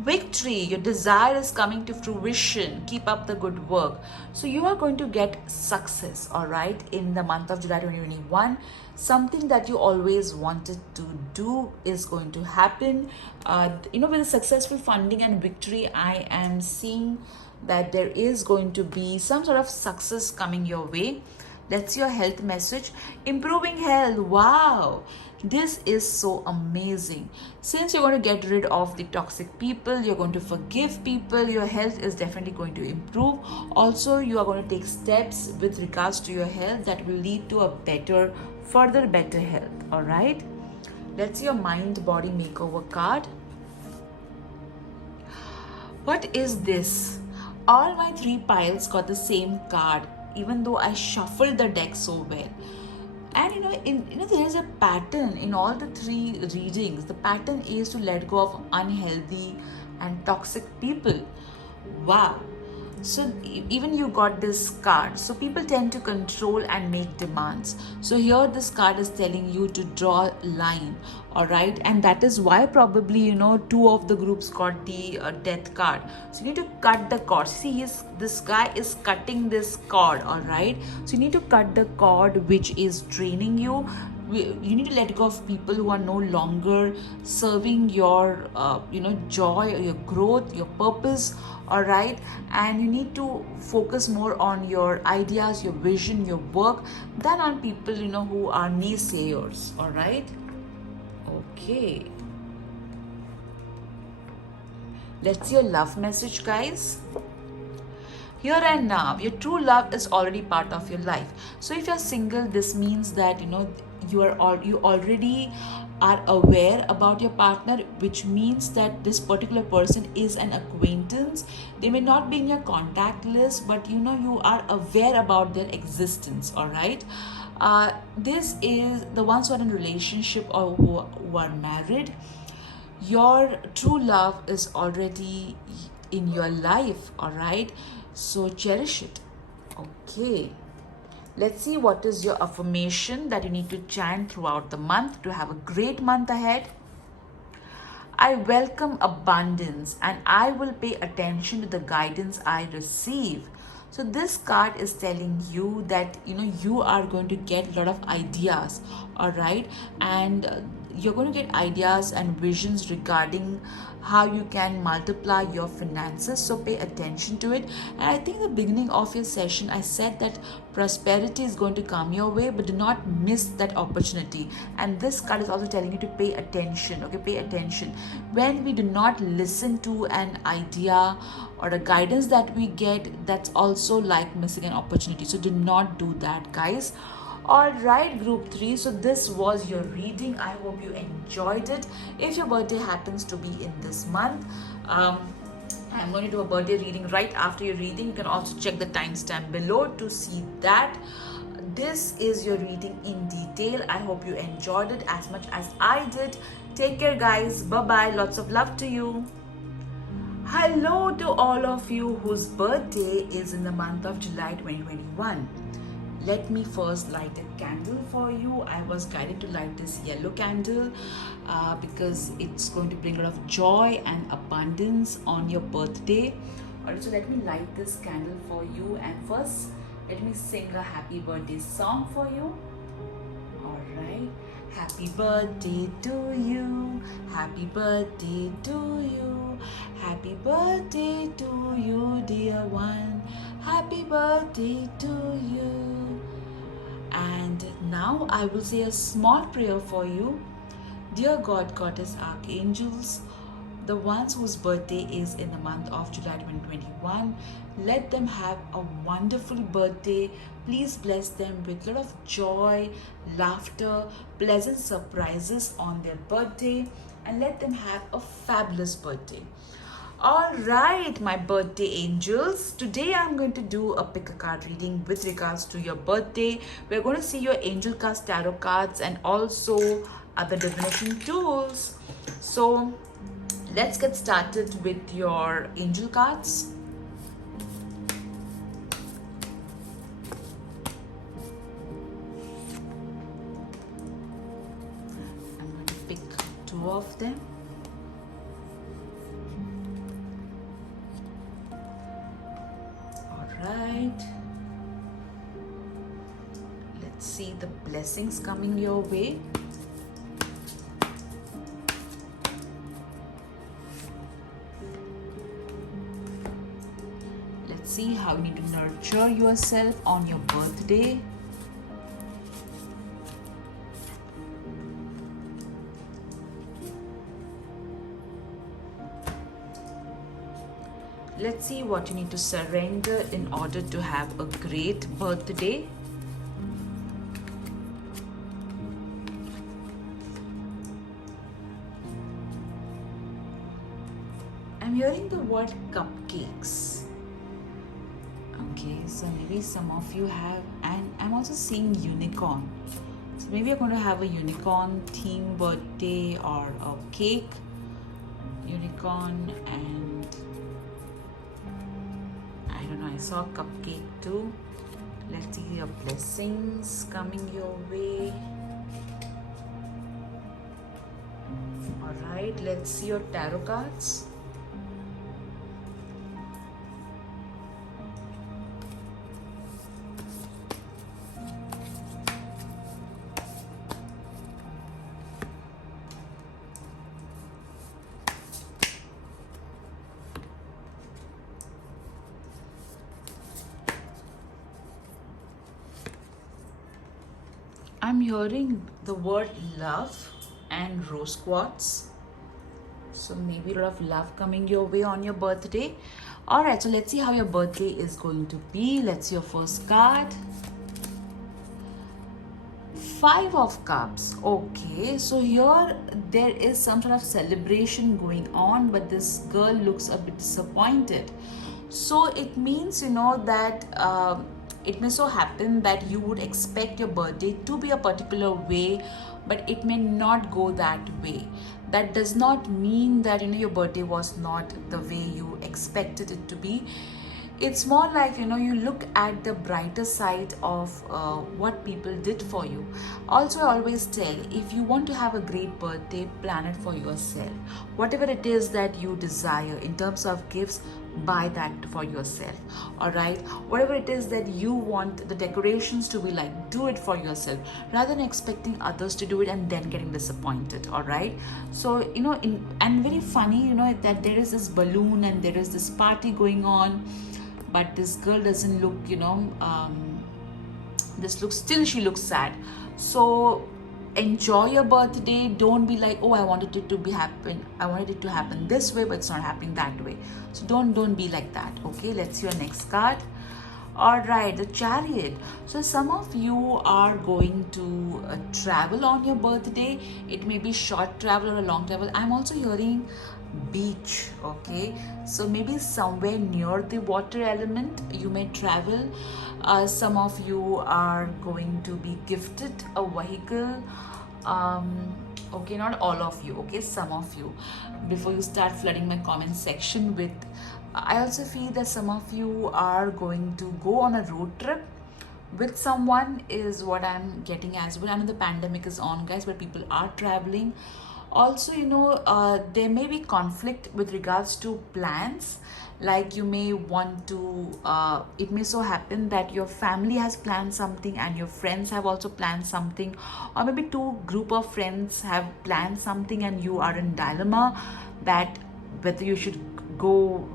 Victory, your desire is coming to fruition. Keep up the good work. So you are going to get success, all right, in the month of July 2021. Something that you always wanted to do is going to happen. With a successful funding and victory, I am seeing that there is going to be some sort of success coming your way. That's your health message. Improving health. Wow. This is so amazing. Since you're going to get rid of the toxic people, you're going to forgive people, your health is definitely going to improve. Also, you are going to take steps with regards to your health that will lead to a further better health. All right. Let's see your mind body makeover card. What is this? All my 3 piles got the same card, even though I shuffled the deck so well. And there is a pattern in all the 3 readings. The pattern is to let go of unhealthy and toxic people. Wow. So even you got this card. So people tend to control and make demands. So here this card is telling you to draw a line, all right? And that is why probably 2 of the groups got the death card. So you need to cut the cord. See, this guy is cutting this cord, all right? So you need to cut the cord which is draining you. You need to let go of people who are no longer serving your joy, your growth, your purpose, all right? And you need to focus more on your ideas, your vision, your work than on people who are naysayers, all right? Okay, let's see your love message, guys. Here and now, your true love is already part of your life. So if you're single, this means that you already are aware about your partner, which means that this particular person is an acquaintance. They may not be in your contact list, but you are aware about their existence, all right? This is the ones who are in relationship or who are married. Your true love is already in your life, all right? So cherish it. Okay, let's see what is your affirmation that you need to chant throughout the month to have a great month ahead. I welcome abundance and I will pay attention to the guidance I receive. So this card is telling you that you are going to get a lot of ideas, all right? And you're going to get ideas and visions regarding how you can multiply your finances. So pay attention to it. And I think the beginning of your session I said that prosperity is going to come your way, but do not miss that opportunity. And this card is also telling you to pay attention. Okay, pay attention. When we do not listen to an idea or the guidance that we get, that's also like missing an opportunity. So do not do that, guys. All right, group 3, so this was your reading. I hope you enjoyed it. If your birthday happens to be in this month, I'm going to do a birthday reading right after your reading. You can also check the timestamp below to see that. This is your reading in detail. I hope you enjoyed it as much as I did. Take care, guys. Bye-bye. Lots of love to you. Hello to all of you whose birthday is in the month of July 2021. Let me first light a candle for you. I was guided to light this yellow candle because it's going to bring a lot of joy and abundance on your birthday. Alright, so let me light this candle for you, and first let me sing a happy birthday song for you. Alright, happy birthday to you, happy birthday to you, happy birthday to you, dear one, happy birthday to you. And now I will say a small prayer for you. Dear God, Goddess, Archangels, the ones whose birthday is in the month of July 2021, let them have a wonderful birthday. Please bless them with a lot of joy, laughter, pleasant surprises on their birthday, and let them have a fabulous birthday. All right, my birthday angels. Today I'm going to do a pick a card reading with regards to your birthday. We're going to see your angel cards, tarot cards, and also other divination tools. So let's get started with your angel cards. I'm going to pick two of them. Right, let's see the blessings coming your way. Let's see how you need to nurture yourself on your birthday. Let's see what you need to surrender in order to have a great birthday. I'm hearing the word cupcakes. Okay, so maybe some of you have, and I'm also seeing unicorn. So maybe you're going to have a unicorn theme birthday or a cake, unicorn, and I saw cupcake too. Let's see your blessings coming your way. Alright, let's see your tarot cards. I'm hearing the word love and rose quartz. So maybe a lot of love coming your way on your birthday. Alright, so let's see how your birthday is going to be. Let's see your first card. Five of Cups. Okay, so here there is some sort of celebration going on, but this girl looks a bit disappointed. So it means, that it may so happen that you would expect your birthday to be a particular way, but it may not go that way. That does not mean that your birthday was not the way you expected it to be. It's more like you look at the brighter side of what people did for you. Also, I always tell, if you want to have a great birthday, plan it for yourself. Whatever it is that you desire in terms of gifts, buy that for yourself. All right, whatever it is that you want the decorations to be like, do it for yourself rather than expecting others to do it and then getting disappointed. All right, so and very funny that there is this balloon and there is this party going on, but this girl doesn't look she looks sad. So enjoy your birthday. Don't be like, oh, I wanted it to happen this way, but it's not happening that way. So don't be like that. Okay, let's see your next card. All right, the Chariot. So some of you are going to travel on your birthday. It may be short travel or a long travel. I'm also hearing beach. Okay, so maybe somewhere near the water element you may travel. Some of you are going to be gifted a vehicle. Okay, not all of you. Okay, some of you. Before you start flooding my comment section with, I also feel that some of you are going to go on a road trip with someone, is what I'm getting as well. I know the pandemic is on, guys, but people are traveling. Also, there may be conflict with regards to plans. Like you may want to, it may so happen that your family has planned something and your friends have also planned something, or maybe two group of friends have planned something and you are in dilemma that whether you should go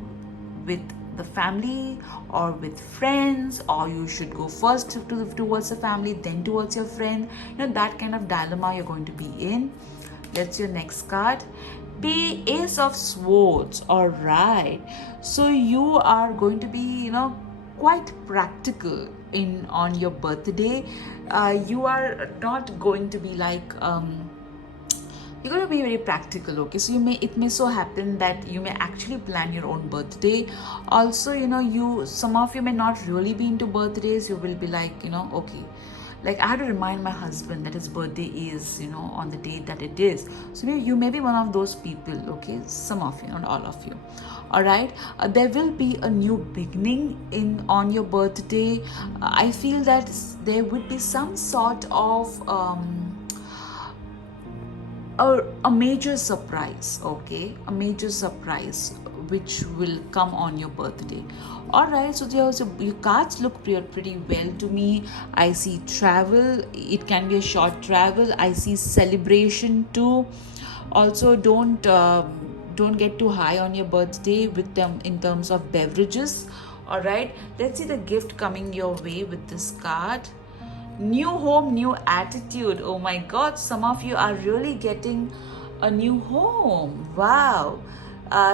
with the family or with friends, or you should go first towards the family then towards your friend. That kind of dilemma you're going to be in. Let's your next card. Ace of Swords. All right. So you are going to be, quite practical in on your birthday. You are not going to be like you're going to be very practical. Okay, so it may so happen that you may actually plan your own birthday. Also, some of you may not really be into birthdays. You will be like, okay, like I had to remind my husband that his birthday is, on the date that it is. So maybe you may be one of those people. Okay, some of you, not all of you. All right, there will be a new beginning on your birthday. I feel that there would be some sort of a major surprise. Okay, a major surprise which will come on your birthday. All right, so your cards look pretty well to me. I see travel. It can be a short travel. I see celebration too. Also, don't get too high on your birthday with them in terms of beverages. All right, let's see the gift coming your way with this card. New home, new attitude. Oh my god, some of you are really getting a new home. Wow.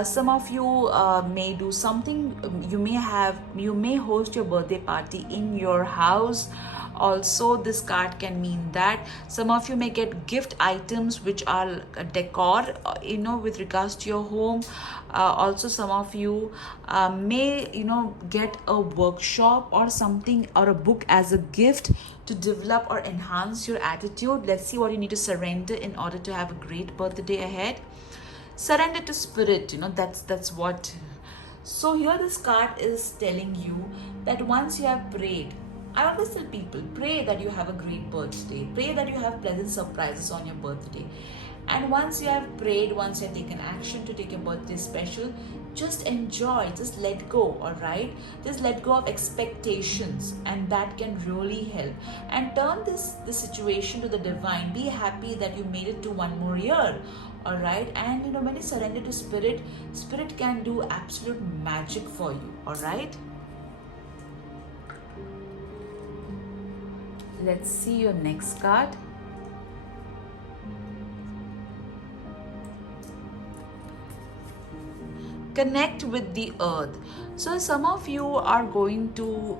Some of you may do something. You may host your birthday party in your house. Also, this card can mean that some of you may get gift items which are decor, with regards to your home. Also, some of you may, get a workshop or something or a book as a gift to develop or enhance your attitude. Let's see what you need to surrender in order to have a great birthday ahead. Surrender to spirit, that's what. So here this card is telling you that once you have prayed, I always tell people, pray that you have a great birthday. Pray that you have pleasant surprises on your birthday. And once you have prayed, once you have taken action to take your birthday special, just enjoy, just let go, all right? Just let go of expectations, and that can really help. And turn this situation to the divine. Be happy that you made it to one more year, all right? And when you surrender to spirit, spirit can do absolute magic for you, all right? Let's see your next card. Connect with the earth. So some of you are going to,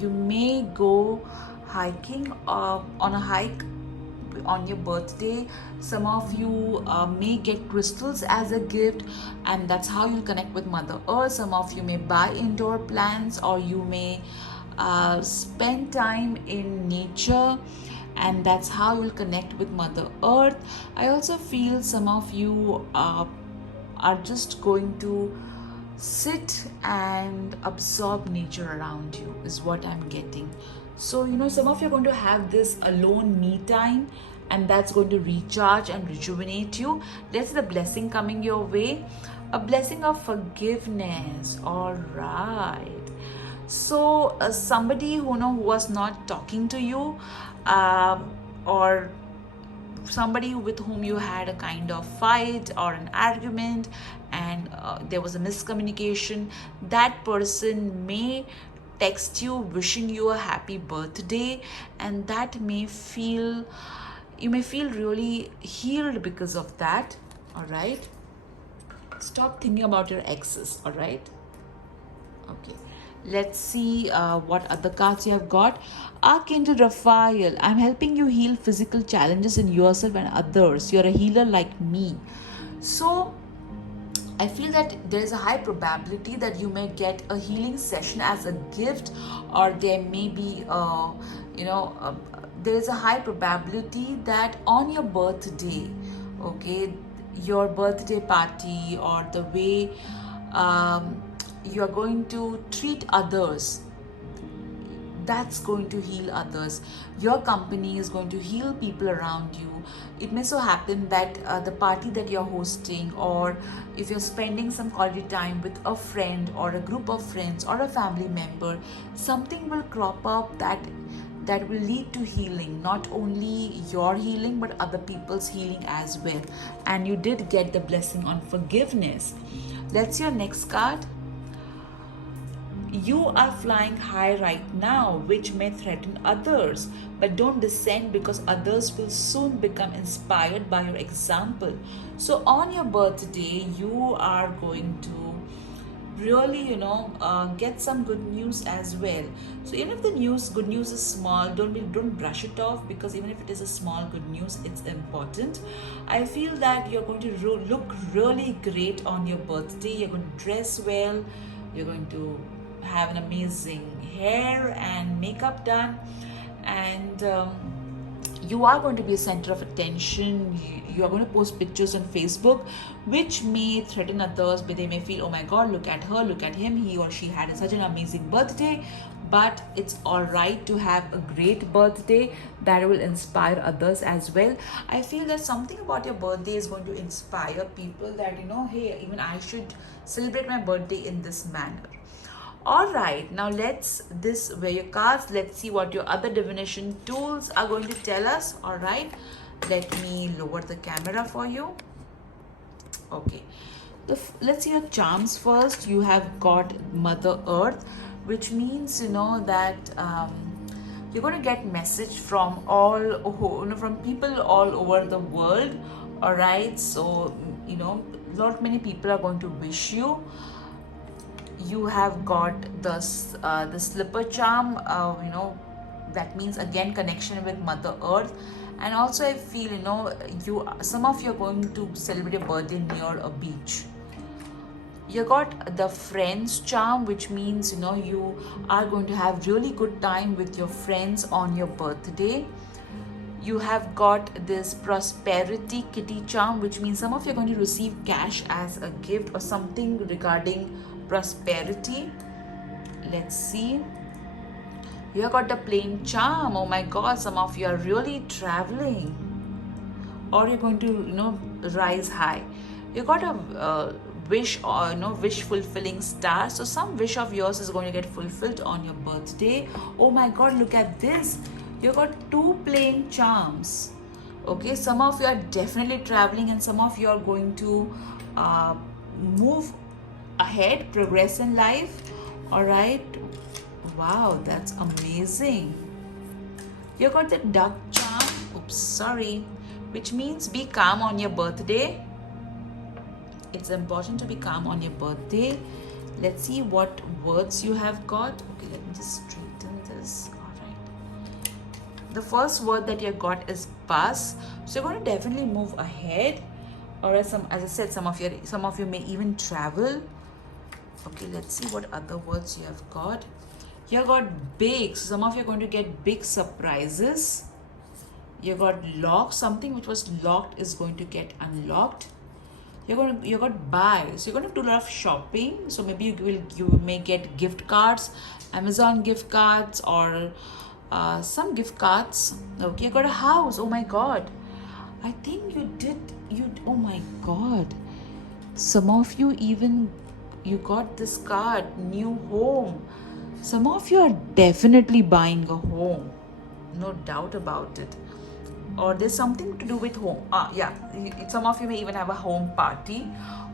you may go hiking on a hike on your birthday. Some of you may get crystals as a gift, and that's how you'll connect with Mother Earth. Some of you may buy indoor plants, or you may spend time in nature, and that's how you'll connect with Mother Earth. I also feel some of you are just going to sit and absorb nature around you, is what I'm getting. So some of you are going to have this alone me time, and that's going to recharge and rejuvenate you. Let's see the blessing coming your way. A blessing of forgiveness. All right. So somebody who was not talking to you, or somebody with whom you had a kind of fight or an argument, and there was a miscommunication, that person may text you wishing you a happy birthday, and that you may feel really healed because of that. All right, stop thinking about your exes. All right, okay. Let's see what other cards you have got. Archangel Raphael, I'm helping you heal physical challenges in yourself and others. You're a healer like me. So I feel that there's a high probability that you may get a healing session as a gift, or there may be there is a high probability that on your birthday, okay, your birthday party, or the way you are going to treat others, that's going to heal others. Your company is going to heal people around you. It may so happen that the party that you're hosting, or if you're spending some quality time with a friend or a group of friends or a family member, something will crop up that will lead to healing, not only your healing but other people's healing as well. And you did get the blessing on forgiveness. Let's see your next card. You are flying high right now, which may threaten others, but don't descend because others will soon become inspired by your example. So, on your birthday, you are going to really get some good news as well. So even if the good news is small, don't brush it off, because even if it is a small good news, it's important. I feel that you're going to look really great on your birthday. You're going to dress well, you're going to have an amazing hair and makeup done, and you are going to be a center of attention. You are going to post pictures on Facebook which may threaten others, but they may feel, oh my god, look at her, look at him, he or she had such an amazing birthday. But it's all right to have a great birthday that will inspire others as well. I feel that something about your birthday is going to inspire people that, hey, even I should celebrate my birthday in this manner. All right, now let's weigh your cards. Let's see what your other divination tools are going to tell us. All right, let me lower the camera for you. Okay, let's see your charms first. You have got Mother Earth, which means that you're going to get message from from people all over the world. All right, so many people are going to wish you. You have got the slipper charm. That means again connection with Mother Earth. And also I feel some of you are going to celebrate your birthday near a beach. You got the friends charm, which means you are going to have really good time with your friends on your birthday. You have got this prosperity kitty charm, which means some of you are going to receive cash as a gift or something regarding prosperity. Let's see. You have got the plane charm. Oh my god, some of you are really traveling, or you're going to rise high. You got a wish, or wish fulfilling star. So some wish of yours is going to get fulfilled on your birthday. Oh my god, look at this. You got 2 plane charms. Okay, some of you are definitely traveling, and some of you are going to move ahead, progress in life. All right, wow, that's amazing. You got the duck charm, which means be calm on your birthday. It's important to be calm on your birthday. Let's see what words you have got. Okay, let me just straighten this. All right, the first word that you got is bus. So you're going to definitely move ahead, or as I said, some of you may even travel. Okay, let's see what other words you have got. You got big. So some of you are going to get big surprises. You got lock. Something which was locked is going to get unlocked. You got buy. So you're going to do a lot of shopping. So maybe you may get gift cards, Amazon gift cards, or some gift cards. Okay, you got a house. Oh my god, I think oh my god, some of you you got this card, new home. Some of you are definitely buying a home, no doubt about it. Or there's something to do with home. Some of you may even have a home party.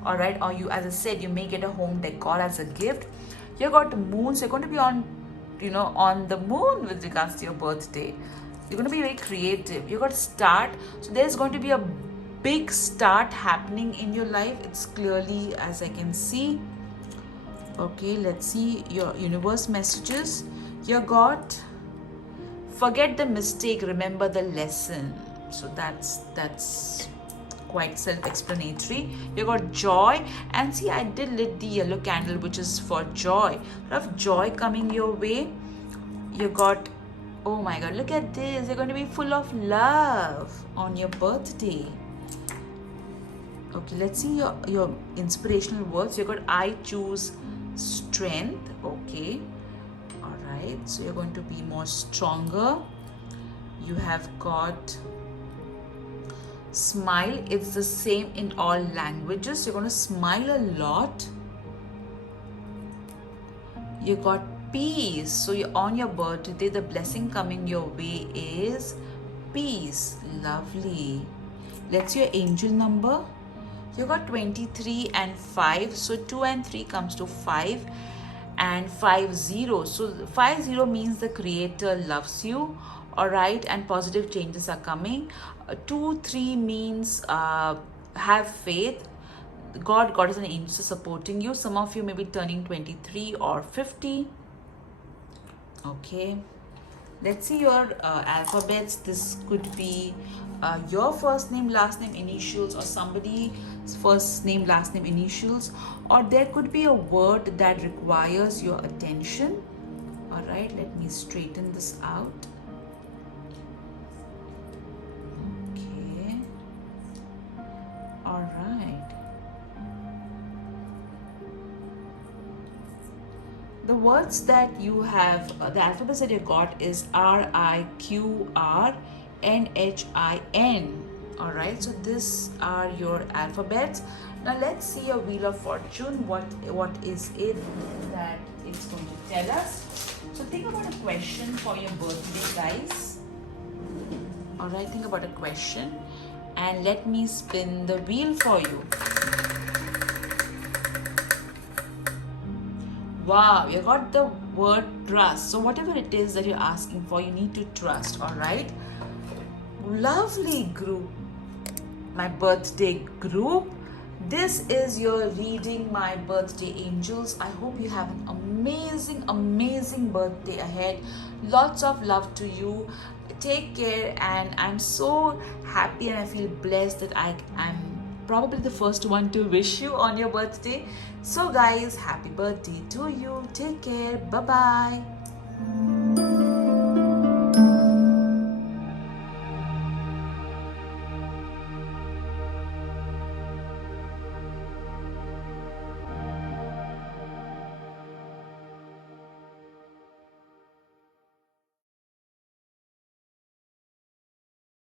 All right, or you, as I said, you may get a home decor as a gift. You got the moon, so you're going to be on the moon with regards to your birthday. You're going to be very creative. You got start, so there's going to be a big start happening in your life. It's clearly as I can see. Okay, let's see your universe messages. You got forget the mistake, remember the lesson. So that's quite self-explanatory. You got joy, and see, I did lit the yellow candle, which is for joy. A lot of joy coming your way. You got, oh my god, look at this. You're going to be full of love on your birthday. Okay, let's see your inspirational words. You got I choose strength. Okay, all right, so you're going to be more stronger. You have got smile. It's the same in all languages. You're going to smile a lot. You got peace. So you're on your birthday, the blessing coming your way is peace. Lovely. Let's see your angel number. You got 23 and 5. So 2 and 3 comes to 5. and 50. So 50 means the creator loves you, all right, and positive changes are coming. 23 means have faith. God, God is an angel supporting you. Some of you may be turning 23 or 50. Okay, let's see your alphabets. This could be your first name, last name, initials, or somebody's first name, last name, initials, or there could be a word that requires your attention. All right, let me straighten this out. Okay, all right. The words that you have, the alphabets that you got is RIQRNHIN. All right, so these are your alphabets. Now let's see a wheel of fortune. What is it that it's going to tell us? So think about a question for your birthday, guys. All right, think about a question, and let me spin the wheel for you. Wow, you got the word trust. So whatever it is that you're asking for, you need to trust, all right? Lovely group, my birthday group. This is your reading, my birthday angels. I hope you have an amazing, amazing birthday ahead. Lots of love to you. Take care, and I'm so happy and I feel blessed that I'm probably the first one to wish you on your birthday. So guys, happy birthday to you. Take care. Bye bye.